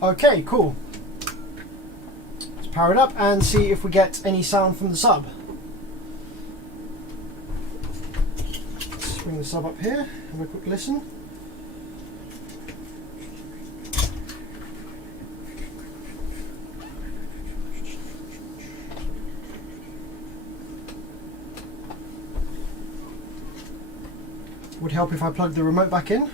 Okay, cool. Power it up and see if we get any sound from the sub. Let's bring the sub up here, have a quick listen. Would help if I plugged the remote back in.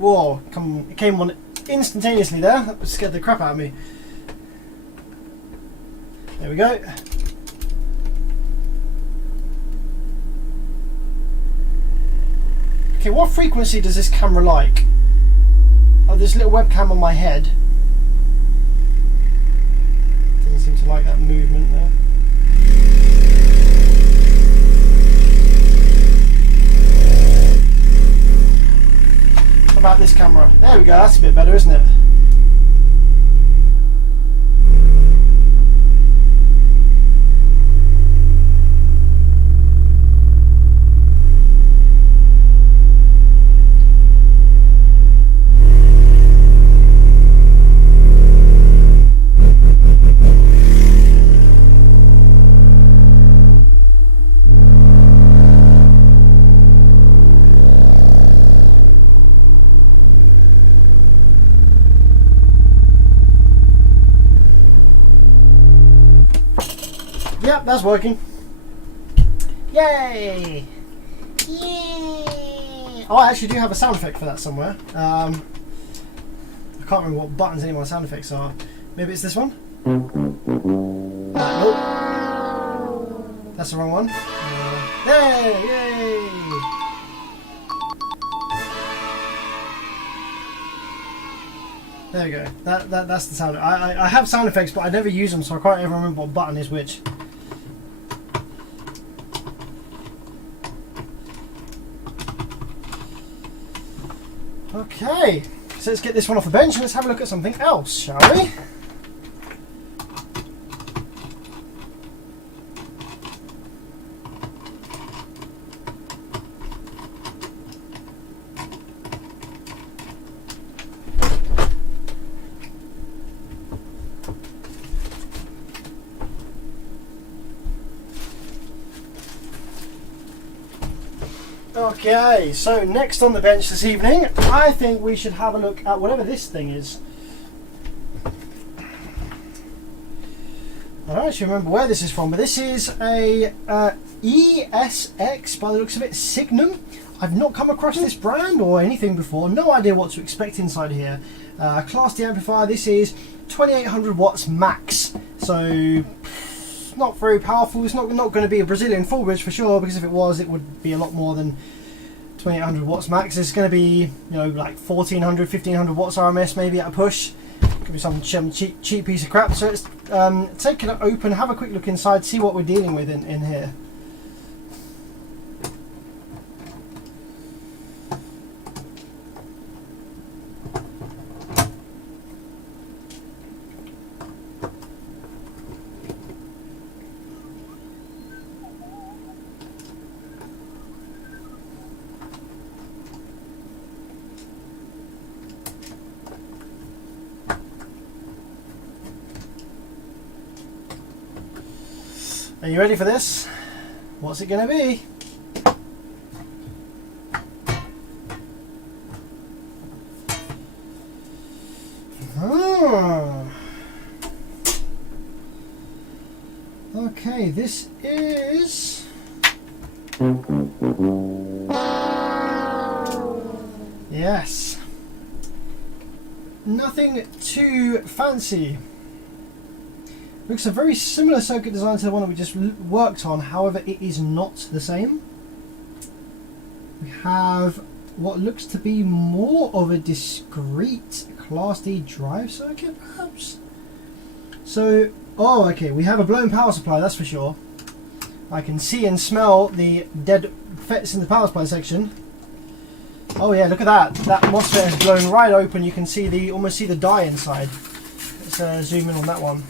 Whoa, it came on instantaneously there. That scared the crap out of me. There we go. Okay, what frequency does this camera like? Oh, this little webcam on my head. Doesn't seem to like that movement there. About this camera. There we go, that's a bit better, isn't it? Yep, that's working. Yay! Yay! Oh, I actually do have a sound effect for that somewhere. I can't remember what buttons any of my sound effects are. Maybe it's this one? Nope. That's the wrong one. There! Yay! There we go. That's the sound. I have sound effects, but I never use them, so I can't ever remember what button is which. Okay, so let's get this one off the bench and let's have a look at something else, shall we? Okay, so next on the bench this evening, I think we should have a look at whatever this thing is. I don't actually remember where this is from, but this is a ESX, by the looks of it, Signum. I've not come across this brand or anything before, no idea what to expect inside here. Class D amplifier, this is 2800 watts max, so not very powerful. It's not going to be a Brazilian full bridge for sure, because if it was, it would be a lot more than 2800 watts max. It's going to be, you know, like 1400, 1500 watts RMS maybe at a push. Could be some cheap piece of crap. So let's take it open, have a quick look inside, see what we're dealing with in here. Are you ready for this? What's it going to be? Okay, this is... Yes. Nothing too fancy. Looks a very similar circuit design to the one that we just worked on, however it is not the same. We have what looks to be more of a discrete Class D drive circuit perhaps? So, oh okay, we have a blown power supply, that's for sure. I can see and smell the dead FETs in the power supply section. Oh yeah, look at that. That MOSFET is blown right open. You can see the, almost see the die inside. Let's zoom in on that one.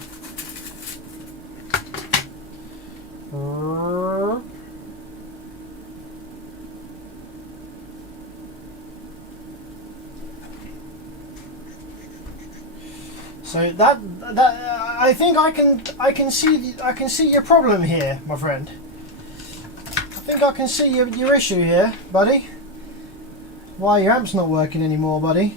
So that I think I can see your problem here, my friend. I think I can see your issue here, buddy. Why your amp's not working anymore, buddy?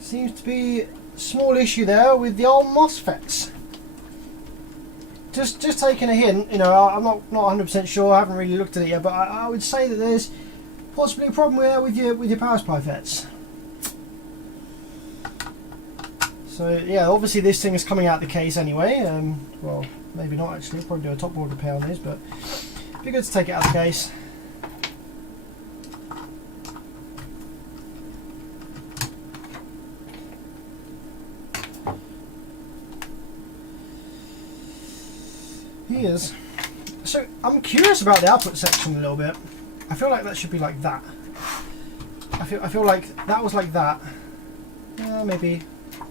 Seems to be a small issue there with the old MOSFETs. Just taking a hint, you know, I'm not 100% sure, I haven't really looked at it yet, but I would say that there's possibly a problem there with your power supply FETs. So yeah, obviously this thing is coming out the case anyway. Well, maybe not actually. I'll probably do a top board repair on these, but it'd be good to take it out of the case. He is. So I'm curious about the output section a little bit. I feel like that should be like that. I feel like that was like that. Maybe.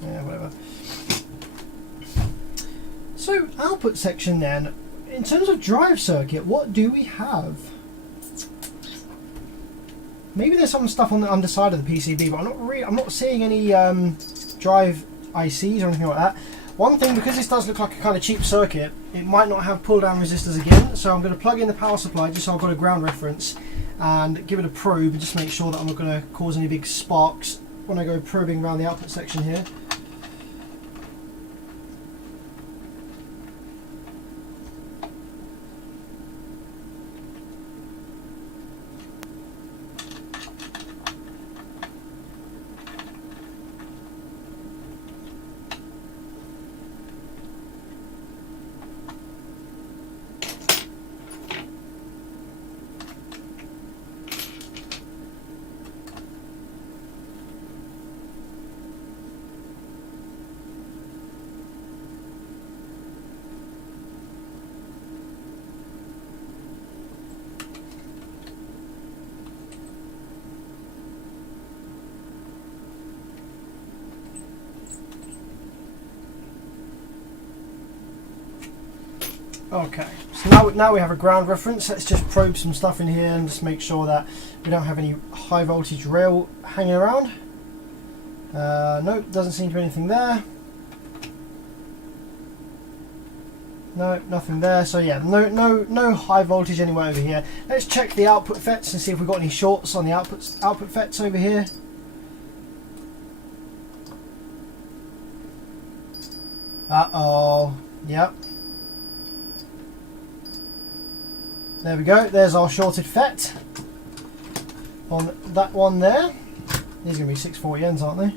Yeah, whatever. So output section then. In terms of drive circuit, what do we have? Maybe there's some stuff on the underside of the PCB, but I'm not seeing any drive ICs or anything like that. One thing, because this does look like a kind of cheap circuit, it might not have pull down resistors again, so I'm going to plug in the power supply just so I've got a ground reference and give it a probe and just make sure that I'm not going to cause any big sparks when I go probing around the output section here. Okay, so now we have a ground reference. Let's just probe some stuff in here and just make sure that we don't have any high voltage rail hanging around. Nope, doesn't seem to be anything there. No, nothing there. So yeah, no high voltage anywhere over here. Let's check the output FETs and see if we've got any shorts on the output FETs over here. Uh-oh. Yep. There we go, there's our shorted FET on that one there. These are going to be 640Ns, aren't they?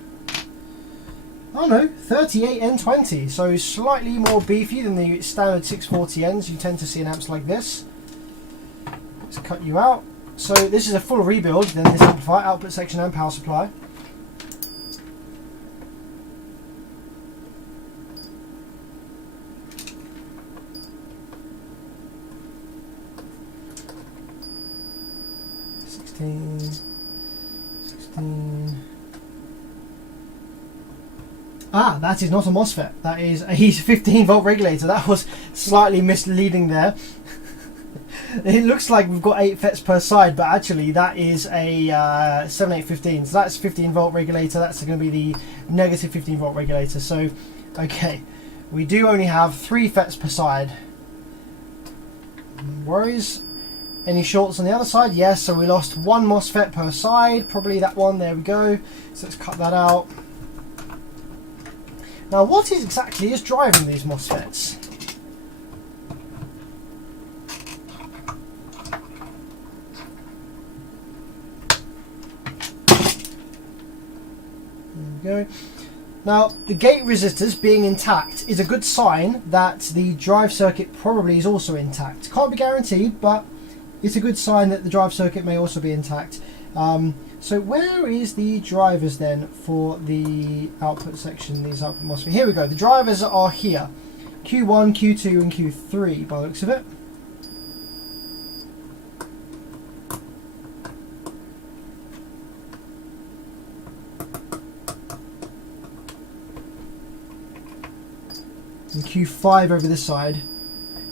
Oh no, 38N20, so slightly more beefy than the standard 640Ns you tend to see in amps like this. Let's cut you out. So this is a full rebuild, then this amplifier, output section and power supply. Ah, that is not a MOSFET. That is a 15 volt regulator. That was slightly misleading there. It looks like we've got 8 FETs per side, but actually that is a 7815. So that's 15 volt regulator. That's going to be the negative 15 volt regulator. So, okay, we do only have 3 FETs per side. Worries? Any shorts on the other side? Yes, so we lost 1 MOSFET per side. Probably that one. There we go. So let's cut that out. Now, what exactly is driving these MOSFETs? There we go. Now, the gate resistors being intact is a good sign that the drive circuit probably is also intact. Can't be guaranteed, but it's a good sign that the drive circuit may also be intact. So where is the drivers then for the output section, these output MOSFET? Here we go. The drivers are here. Q1, Q2 and Q3 by the looks of it. And Q5 over this side.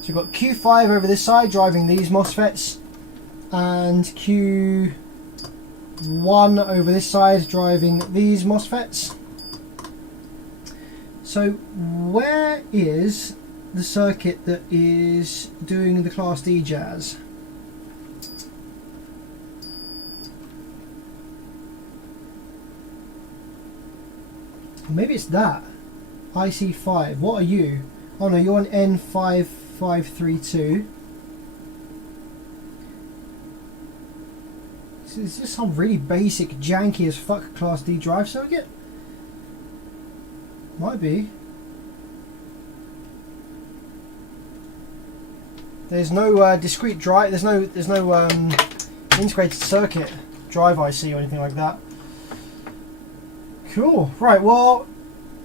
So we've got Q5 over this side driving these MOSFETs, and Q1 over this side driving these MOSFETs. So where is the circuit that is doing the Class D jazz? Maybe it's that. IC5. What are you? Oh no, you're an N5532. Is this some really basic, janky as fuck Class D drive circuit? Might be. There's no discrete drive. There's no integrated circuit drive IC or anything like that. Cool. Right. Well,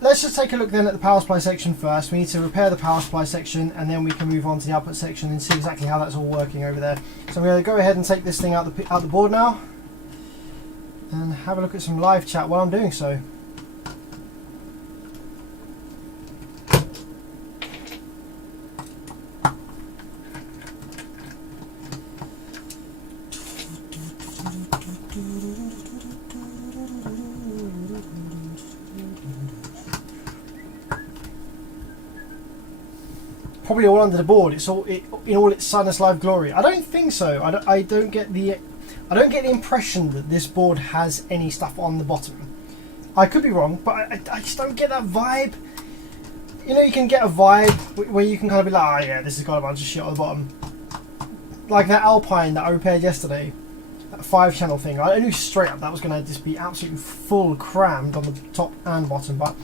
let's just take a look then at the power supply section first. We need to repair the power supply section, and then we can move on to the output section and see exactly how that's all working over there. So I'm going to go ahead and take this thing out the board now, and have a look at some live chat while I'm doing so. Probably all under the board. It's all in all its Sinus Live glory. I don't think so. I don't get the impression that this board has any stuff on the bottom. I could be wrong, but I just don't get that vibe. You know, you can get a vibe where you can kind of be like, oh yeah, this has got a bunch of shit on the bottom. Like that Alpine that I repaired yesterday, that 5-channel thing. I knew straight up that was going to just be absolutely full crammed on the top and bottom, but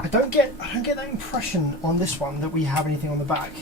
I don't get that impression on this one that we have anything on the back.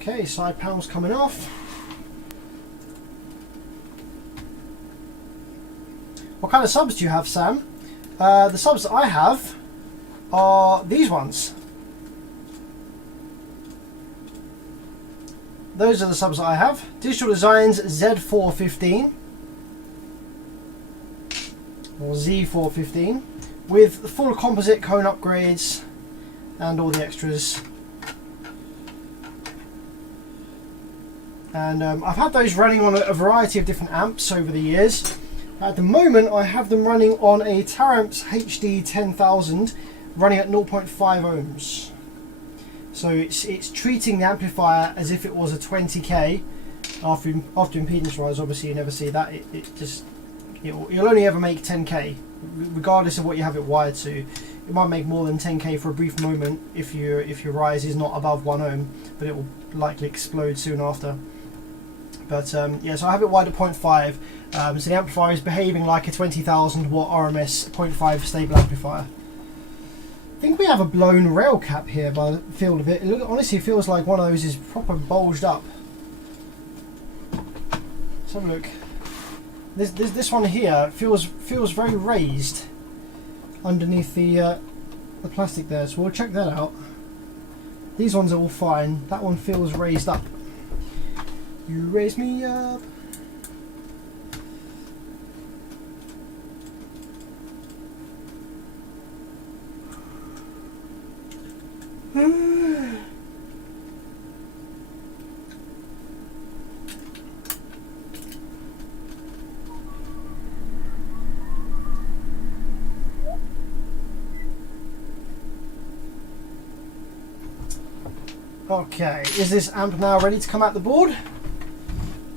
Okay, side panel's coming off. What kind of subs do you have, Sam? The subs that I have are these ones. Those are the subs that I have. Digital Designs Z415 or Z415 with the full composite cone upgrades and all the extras. and I've had those running on a variety of different amps over the years. At the moment I have them running on a Taramps HD 10000 running at 0.5 ohms. So it's treating the amplifier as if it was a 20k. After impedance rise, obviously you never see that. You'll only ever make 10k, regardless of what you have it wired to. It might make more than 10k for a brief moment if your rise is not above 1 ohm, but it will likely explode soon after. But yeah, so I have it wired at 0.5. So the amplifier is behaving like a 20,000 watt RMS 0.5 stable amplifier. I think we have a blown rail cap here by the feel of it. It honestly feels like one of those is proper bulged up. Let's have a look. This one here feels very raised underneath the plastic there, so we'll check that out. These ones are all fine. That one feels raised up. You raise me up. Okay, is this amp now ready to come out the board?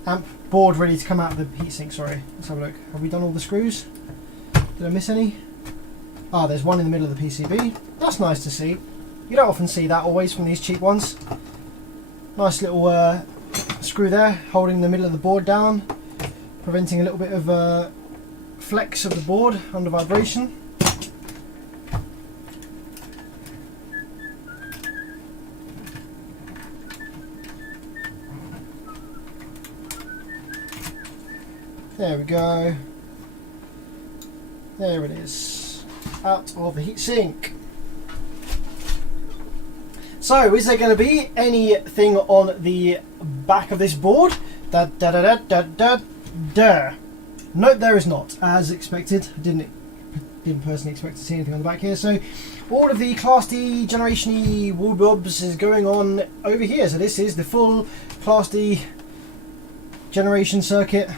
Amp board ready to come out of the heatsink, sorry. Let's have a look. Have we done all the screws? Did I miss any? Ah, there's one in the middle of the PCB. That's nice to see. You don't often see that always from these cheap ones. Nice little screw there, holding the middle of the board down, preventing a little bit of flex of the board under vibration. There we go. There it is. Out of the heatsink. So, is there going to be anything on the back of this board? No, there is not. As expected. I didn't personally expect to see anything on the back here. So, all of the Class D Generation E woobobs is going on over here. So this is the full Class D generation circuit.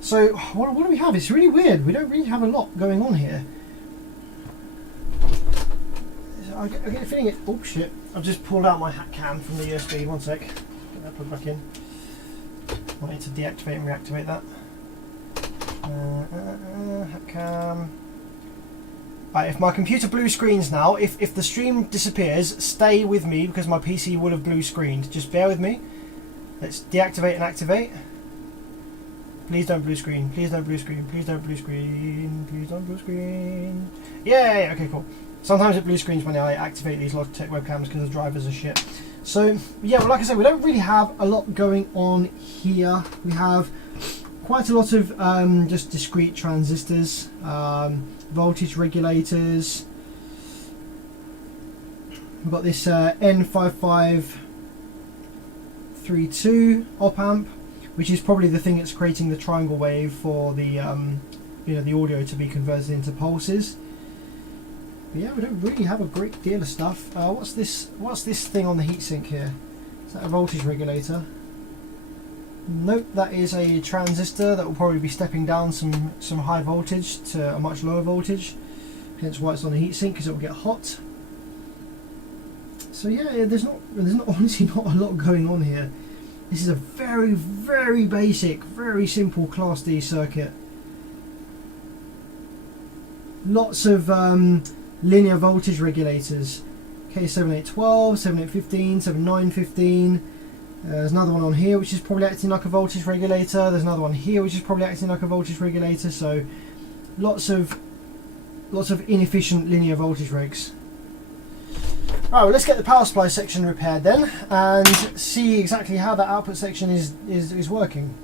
So what do we have? It's really weird. We don't really have a lot going on here. I get a feeling it. Oh shit! I've just pulled out my hat cam from the USB. One sec. Get that plugged back in. I need to deactivate and reactivate that. Hat cam. Right, if my computer blue screens now, if the stream disappears, stay with me because my PC would have blue screened. Just bear with me. Let's deactivate and activate. Please don't blue screen. Please don't blue screen. Please don't blue screen. Please don't blue screen. Yay! Okay, cool. Sometimes it blue screens when I activate these Logitech webcams because the drivers are shit. So yeah, well, like I said, we don't really have a lot going on here. We have quite a lot of just discrete transistors, voltage regulators. We've got this N5532 op amp, which is probably the thing that's creating the triangle wave for the the audio to be converted into pulses. But yeah, we don't really have a great deal of stuff. What's this thing on the heatsink here? Is that a voltage regulator? Nope, that is a transistor that will probably be stepping down some high voltage to a much lower voltage. Hence why it's on the heatsink, because it will get hot. So yeah, there's honestly not a lot going on here. This is a very, very basic, very simple Class D circuit. Lots of linear voltage regulators. K7812, 7815, 7915. There's another one on here which is probably acting like a voltage regulator. There's another one here which is probably acting like a voltage regulator. So lots of inefficient linear voltage regs. Right, well, let's get the power supply section repaired then and see exactly how that output section is working.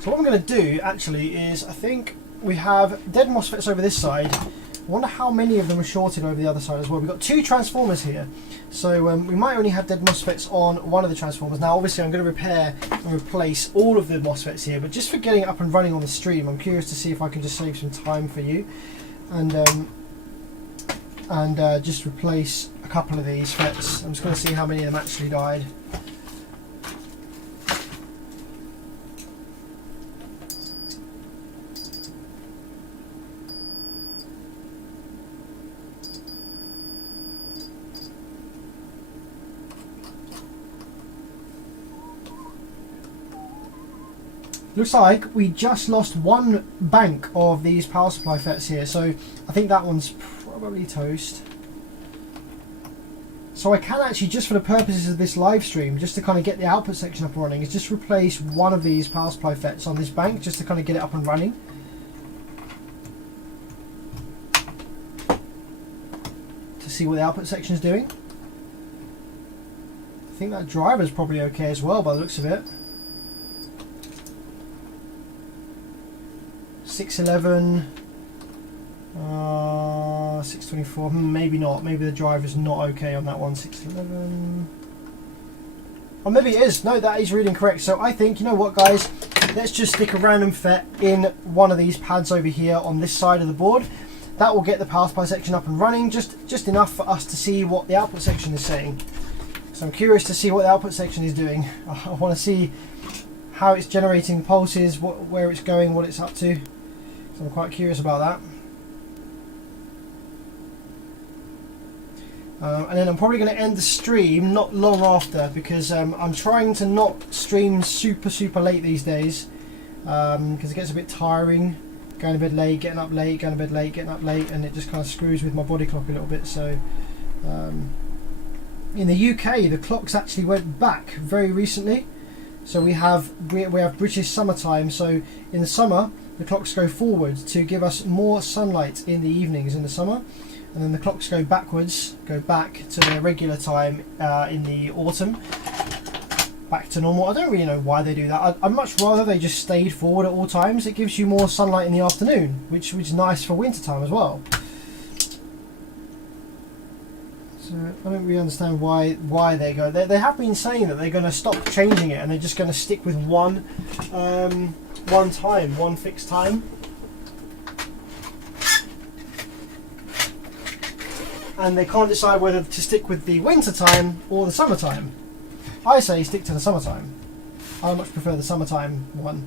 So what I'm going to do actually is, I think we have dead MOSFETs over this side. I wonder how many of them are shorted over the other side as well. We've got two transformers here, so we might only have dead MOSFETs on one of the transformers. Now obviously I'm going to repair and replace all of the MOSFETs here, but just for getting it up and running on the stream, I'm curious to see if I can just save some time for you. And and just replace a couple of these FETs. I'm just going to see how many of them actually died. Looks like we just lost one bank of these power supply FETs here, so I think that one's probably toast. So I can actually, just for the purposes of this live stream, just to kind of get the output section up and running, is just replace one of these power supply FETs on this bank, just to kind of get it up and running. To see what the output section is doing. I think that driver's probably okay as well by the looks of it. 611, 624, maybe not, maybe the driver's not okay on that one. 611, or maybe it is. No, that is reading correct. So I think, you know what guys, let's just stick a random FET in one of these pads over here on this side of the board. That will get the power supply section up and running, just enough for us to see what the output section is saying. So I'm curious to see what the output section is doing. I want to see how it's generating pulses, where it's going, what it's up to. So I'm quite curious about that. And then I'm probably going to end the stream not long after, because I'm trying to not stream super late these days, because it gets a bit tiring going to bed late, getting up late, going to bed late, getting up late, and it just kind of screws with my body clock a little bit. So in the UK the clocks actually went back very recently, so we have British summertime. So in the summer the clocks go forward to give us more sunlight in the evenings in the summer, and then the clocks go backwards, go back to their regular time in the autumn, back to normal. I don't really know why they do that. I'd much rather they just stayed forward at all times. It gives you more sunlight in the afternoon, which is nice for winter time as well. So I don't really understand why they go. They have been saying that they're going to stop changing it and they're just going to stick with one fixed time. And they can't decide whether to stick with the winter time or the summertime. I say stick to the summertime. I much prefer the summertime one.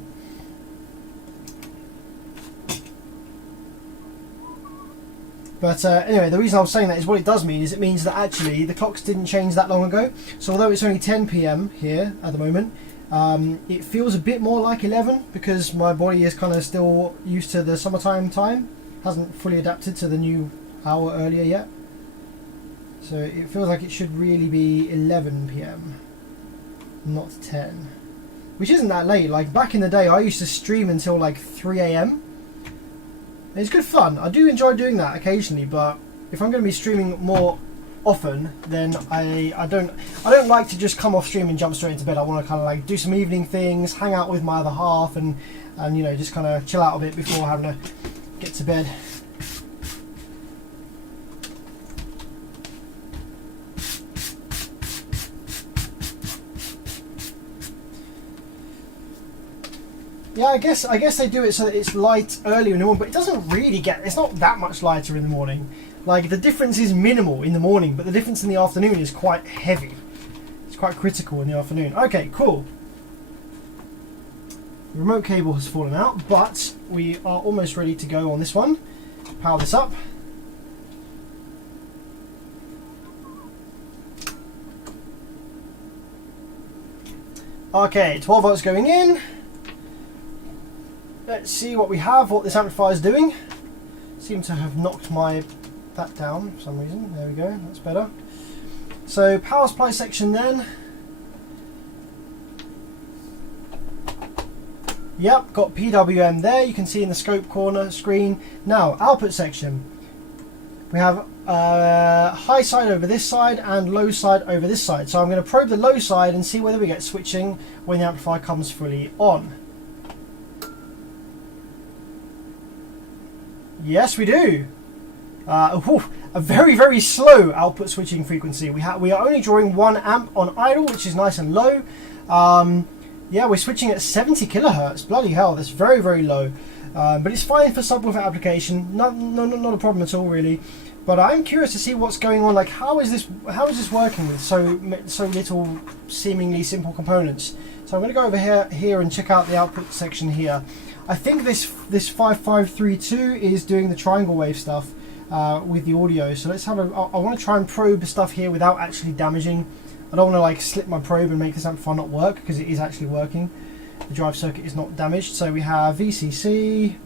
But anyway, the reason I was saying that is what it does mean is it means that actually the clocks didn't change that long ago. So although it's only 10 PM here at the moment, it feels a bit more like 11 because my body is kind of still used to the summertime time. Hasn't fully adapted to the new hour earlier yet. So it feels like it should really be 11 PM, not 10. Which isn't that late. Like back in the day I used to stream until like 3 AM. It's good fun. I do enjoy doing that occasionally, but if I'm going to be streaming more often, then I don't like to just come off stream and jump straight into bed. I want to kind of like do some evening things, hang out with my other half, and you know, just kind of chill out a bit before having to get to bed. Yeah, I guess they do it so that it's light earlier in the morning, but it doesn't really it's not that much lighter in the morning. Like the difference is minimal in the morning, but the difference in the afternoon is quite heavy. It's quite critical in the afternoon. Okay, cool. The remote cable has fallen out, but we are almost ready to go on this one. Power this up. Okay, 12 volts going in. Let's see what we have, what this amplifier is doing. Seem to have knocked that down for some reason. There we go, that's better. So power supply section then. Yep, got PWM there, you can see in the scope corner screen. Now, output section. We have high side over this side and low side over this side. So I'm going to probe the low side and see whether we get switching when the amplifier comes fully on. Yes, we do. A very slow output switching frequency. We are only drawing 1 amp on idle, which is nice and low. Yeah, we're switching at 70 kilohertz. Bloody hell, that's very low. But it's fine for subwoofer application. Not a problem at all, really. But I'm curious to see what's going on. Like, how is this working with so little seemingly simple components? So I'm going to go over here and check out the output section here. I think this 5532 is doing the triangle wave stuff with the audio. So let's have a. I want to try and probe stuff here without actually damaging. I don't want to like slip my probe and make this amplifier not work, because it is actually working. The drive circuit is not damaged. So we have VCC.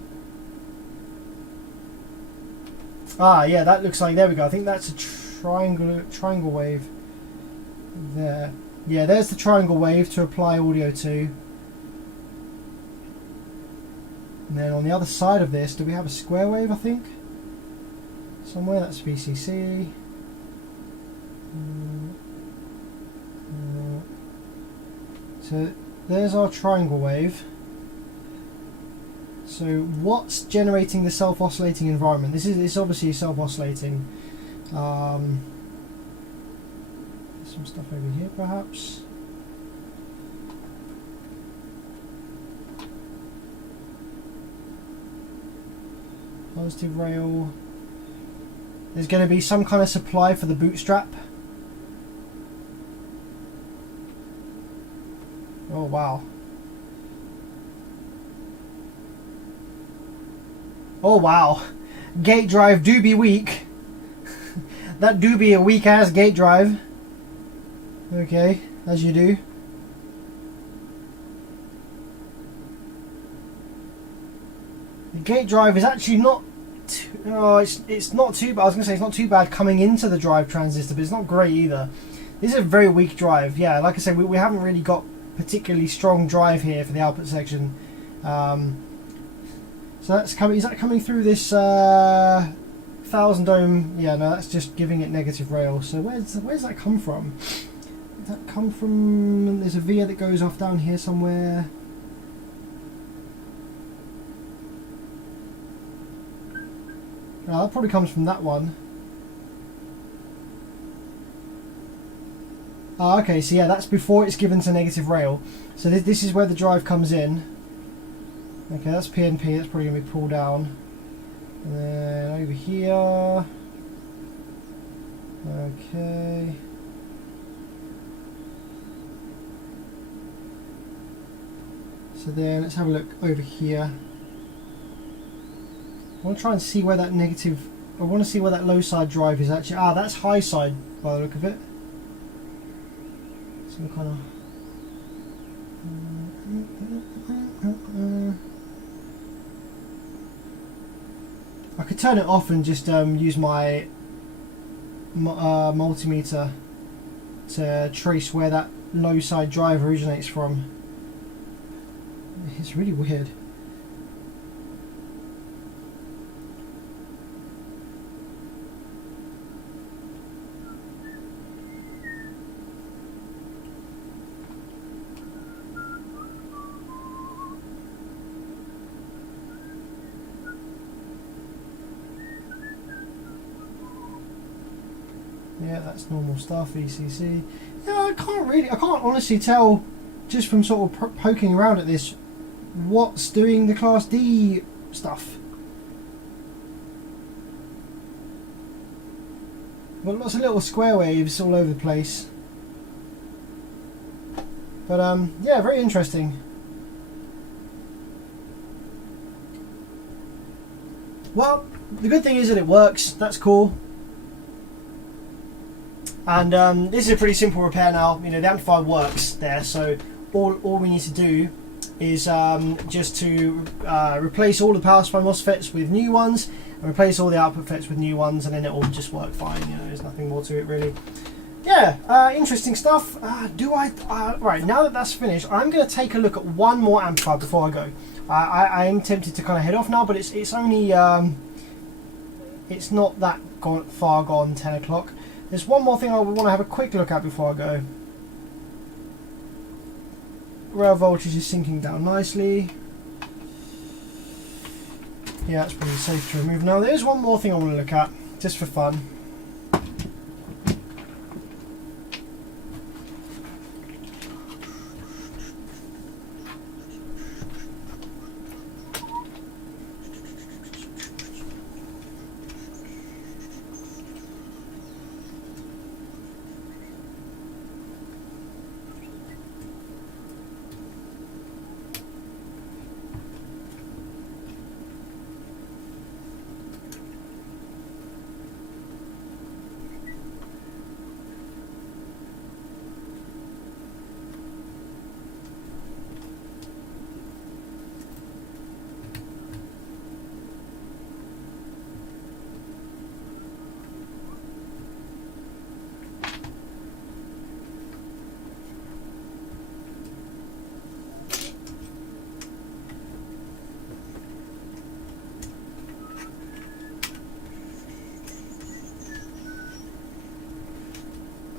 Ah, yeah, that looks like, there we go. I think that's a triangle wave there. Yeah, there's the triangle wave to apply audio to. And then on the other side of this, do we have a square wave, I think? Somewhere, that's VCC. So there's our triangle wave. So what's generating the self-oscillating environment? It's obviously self-oscillating. Some stuff over here perhaps. Positive rail. There's going to be some kind of supply for the bootstrap. Oh wow. Oh wow, gate drive do be weak. That do be a weak ass gate drive. Okay, as you do. The gate drive is actually not it's not too bad. I was going to say it's not too bad coming into the drive transistor, but it's not great either. This is a very weak drive. Yeah, like I said, we haven't really got particularly strong drive here for the output section. So that's coming. Is that coming through this 1000 ohm? Yeah, no, that's just giving it negative rail. So where's that come from? Does that come from? There's a via that goes off down here somewhere. Oh, that probably comes from that one. Ah, okay. So yeah, that's before it's given to negative rail. So this is where the drive comes in. Okay, that's PNP, that's probably going to be pulled down. And then over here. Okay. So then let's have a look over here. I want to try and see where that negative, I want to see where that low side drive is actually. Ah, that's high side by the look of it. Some kind of. I could turn it off and just use my multimeter to trace where that low side drive originates from. It's really weird. Yeah, that's normal stuff, ECC. Yeah, I can't honestly tell just from sort of poking around at this what's doing the Class D stuff. Got lots of little square waves all over the place. But yeah, very interesting. Well, the good thing is that it works, that's cool. And this is a pretty simple repair now. You know, the amplifier works there, so all we need to do is just to replace all the power supply MOSFETs with new ones, and replace all the output FETs with new ones, and then it will just work fine. You know, there's nothing more to it really. Yeah, interesting stuff. Right, now that that's finished, I'm going to take a look at one more amplifier before I go. I am tempted to kind of head off now, but it's only it's not that far gone, 10 o'clock. There's one more thing I want to have a quick look at before I go. Rail voltage is sinking down nicely. Yeah, that's pretty safe to remove. Now there's one more thing I want to look at, just for fun.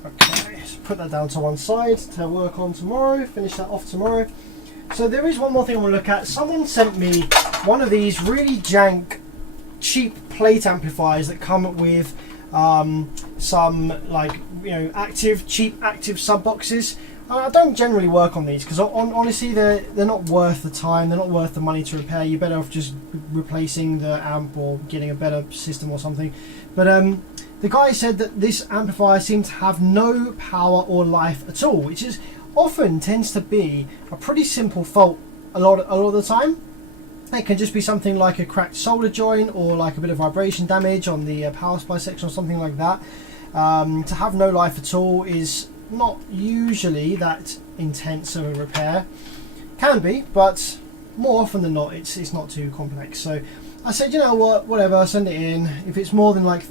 Okay, so put that down to one side to work on tomorrow, finish that off tomorrow. So there is one more thing I want to look at. Someone sent me one of these really jank, cheap plate amplifiers that come with some, like, you know, cheap active sub boxes. I don't generally work on these because honestly they're not worth the time, they're not worth the money to repair. You're better off just replacing the amp or getting a better system or something. But the guy said that this amplifier seemed to have no power or life at all, which is often tends to be a pretty simple fault a lot of the time. It can just be something like a cracked solder joint or like a bit of vibration damage on the power supply section or something like that. To have no life at all is not usually that intense of a repair. Can be, but more often than not it's not too complex. So I said, you know what, whatever, send it in. If it's more than, like,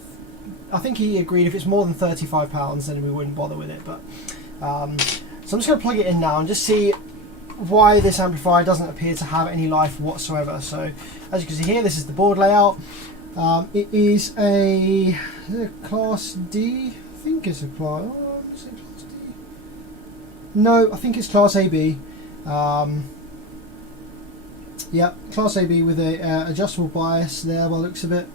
I think he agreed, if it's more than £35 then we wouldn't bother with it. But so I'm just going to plug it in now and just see why this amplifier doesn't appear to have any life whatsoever. So as you can see here, this is the board layout. It is a Class D, I think it's a Class, is it Class D? No, I think it's Class AB. Yeah, Class AB with a adjustable bias there by the looks of it.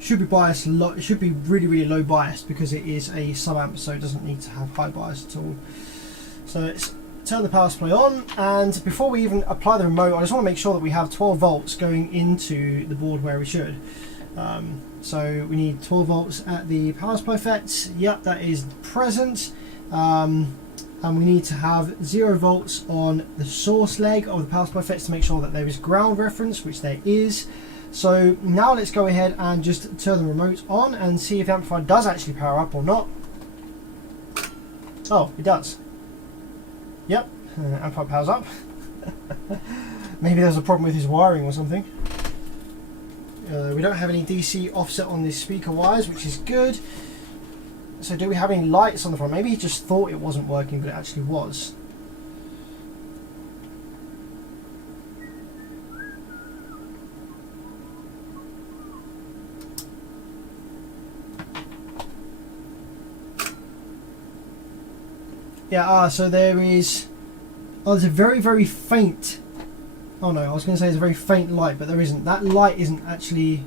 Should be biased low, it should be really low bias because it is a sub amp, so it doesn't need to have high bias at all. So let's turn the power supply on, and before we even apply the remote, I just want to make sure that we have 12 volts going into the board where we should. So we need 12 volts at the power supply FET. Yep, that is present. And we need to have 0 volts on the source leg of the power supply FET to make sure that there is ground reference, which there is. So now let's go ahead and just turn the remote on and see if the amplifier does actually power up or not. Oh, it does. Yep, amplifier powers up. Maybe there's a problem with his wiring or something. We don't have any DC offset on these speaker wires, which is good. So do we have any lights on the front? Maybe he just thought it wasn't working, but it actually was. Yeah, so there is... Oh, there's a very faint... Oh no, I was going to say there's a very faint light, but there isn't. That light isn't actually...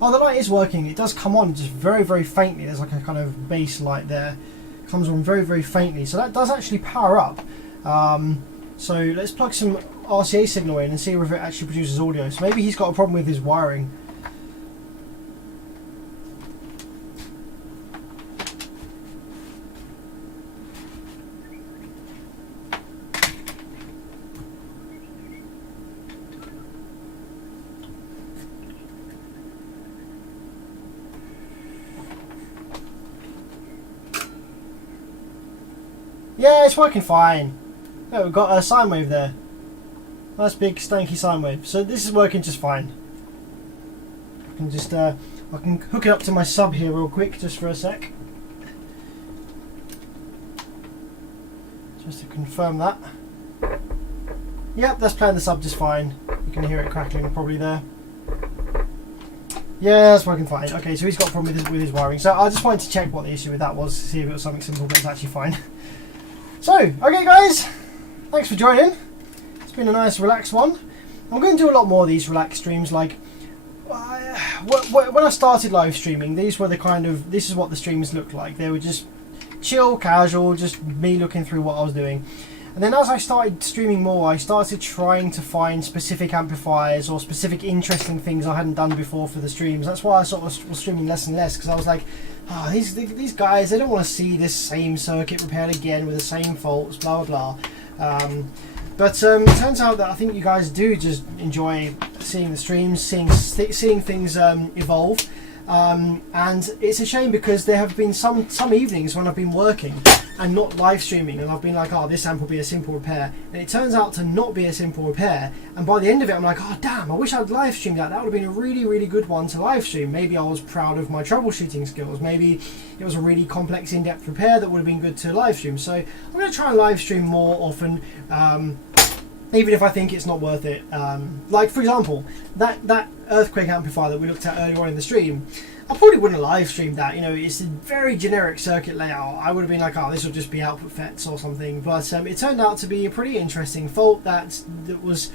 Oh, the light is working. It does come on just very faintly. There's like a kind of base light there. It comes on very faintly. So that does actually power up. So let's plug some RCA signal in and see if it actually produces audio. So maybe he's got a problem with his wiring. Yeah, it's working fine. Yeah, we've got a sine wave there. Nice big stanky sine wave. So this is working just fine. I can just I can hook it up to my sub here real quick, just for a sec. Just to confirm that. Yep, that's playing the sub just fine. You can hear it crackling probably there. Yeah, that's working fine. Okay, so he's got a problem with his wiring. So I just wanted to check what the issue with that was, to see if it was something simple, but it's actually fine. So, okay guys, thanks for joining. It's been a nice relaxed one. I'm going to do a lot more of these relaxed streams. Like, when I started live streaming, these were the kind of, this is what the streams looked like. They were just chill, casual, just me looking through what I was doing. And then as I started streaming more, I started trying to find specific amplifiers or specific interesting things I hadn't done before for the streams. That's why I sort of was streaming less and less, because I was like, oh, these guys, they don't want to see this same circuit repaired again with the same faults, blah blah blah. But it turns out that I think you guys do just enjoy seeing the streams, seeing things evolve. And it's a shame because there have been some evenings when I've been working and not live streaming, and I've been like, oh, this amp will be a simple repair, and it turns out to not be a simple repair, and by the end of it I'm like, oh damn, I wish I'd live streamed that. That would have been a really good one to live stream. Maybe I was proud of my troubleshooting skills, maybe it was a really complex in-depth repair that would have been good to live stream. So I'm going to try and live stream more often, even if I think it's not worth it. Like for example, that earthquake amplifier that we looked at earlier on in the stream, I probably wouldn't have live streamed that. You know, it's a very generic circuit layout. I would have been like, oh, this will just be output FETs or something. But it turned out to be a pretty interesting fault that was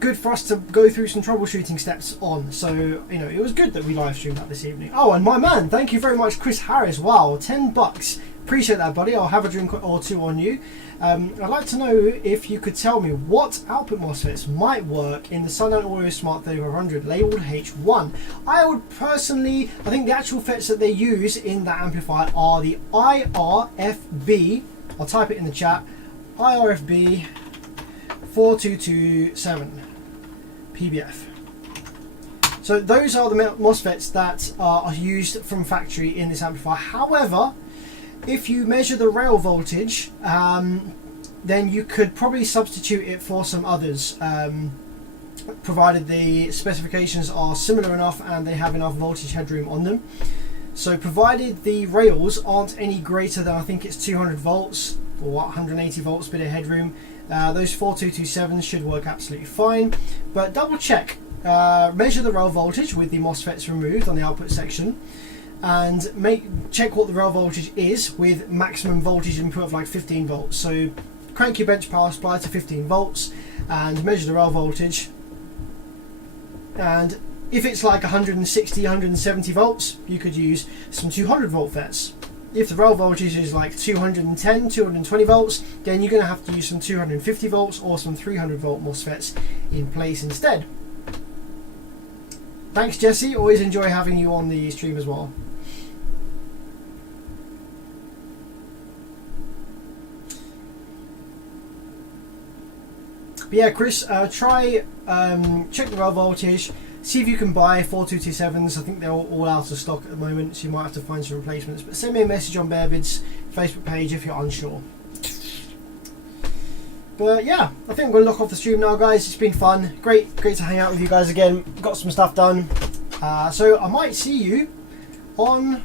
good for us to go through some troubleshooting steps on. So, you know, it was good that we live streamed that this evening. Oh, and my man, thank you very much, Chris Harris. Wow, $10. Appreciate that, buddy. I'll have a drink or two on you. I'd like to know if you could tell me what output MOSFETs might work in the Sundown Audio Smart 3500 labeled H1. I would personally, I think the actual FETs that they use in that amplifier are the IRFB. I'll type it in the chat. IRFB 4227 PBF. So those are the MOSFETs that are used from factory in this amplifier. However, if you measure the rail voltage, then you could probably substitute it for some others, provided the specifications are similar enough and they have enough voltage headroom on them. So provided the rails aren't any greater than, I think it's 200 volts or 180 volts bit of headroom, those 4227s should work absolutely fine. But double check, measure the rail voltage with the MOSFETs removed on the output section, and check what the rail voltage is with maximum voltage input of like 15 volts. So crank your bench power supply to 15 volts and measure the rail voltage, and if it's like 160, 170 volts, you could use some 200 volt FETs. If the rail voltage is like 210, 220 volts, then you're going to have to use some 250 volts or some 300 volt MOSFETs in place instead. Thanks, Jesse. Always enjoy having you on the stream as well. But yeah, Chris, try check the rail voltage, see if you can buy 4227s. I think they're all out of stock at the moment, so you might have to find some replacements. But send me a message on Bearvid's Facebook page if you're unsure. But yeah, I think I'm going to lock off the stream now, guys. It's been fun. Great to hang out with you guys again. Got some stuff done. So I might see you on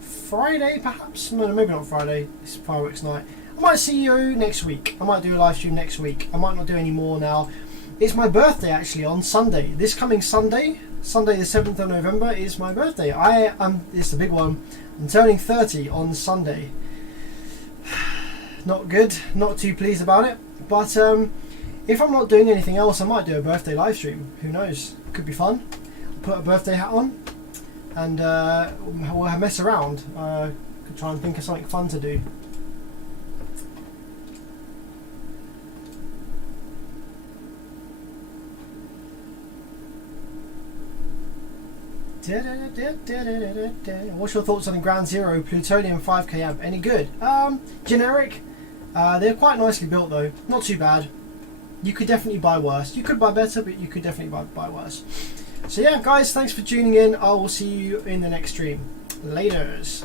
Friday, perhaps. No, maybe not Friday. It's fireworks night. I might see you next week. I might do a live stream next week. I might not do any more now. It's my birthday actually on Sunday. This coming Sunday, Sunday the 7th of November, is my birthday. It's the big one. I'm turning 30 on Sunday. Not good. Not too pleased about it. But if I'm not doing anything else, I might do a birthday live stream. Who knows? Could be fun. Put a birthday hat on and we'll mess around. Could try and think of something fun to do. What's your thoughts on the Ground Zero Plutonium 5K amp? Any good? Generic. They're quite nicely built though. Not too bad. You could definitely buy worse. You could buy better, but you could definitely buy worse. So yeah, guys, thanks for tuning in. I will see you in the next stream. Laters.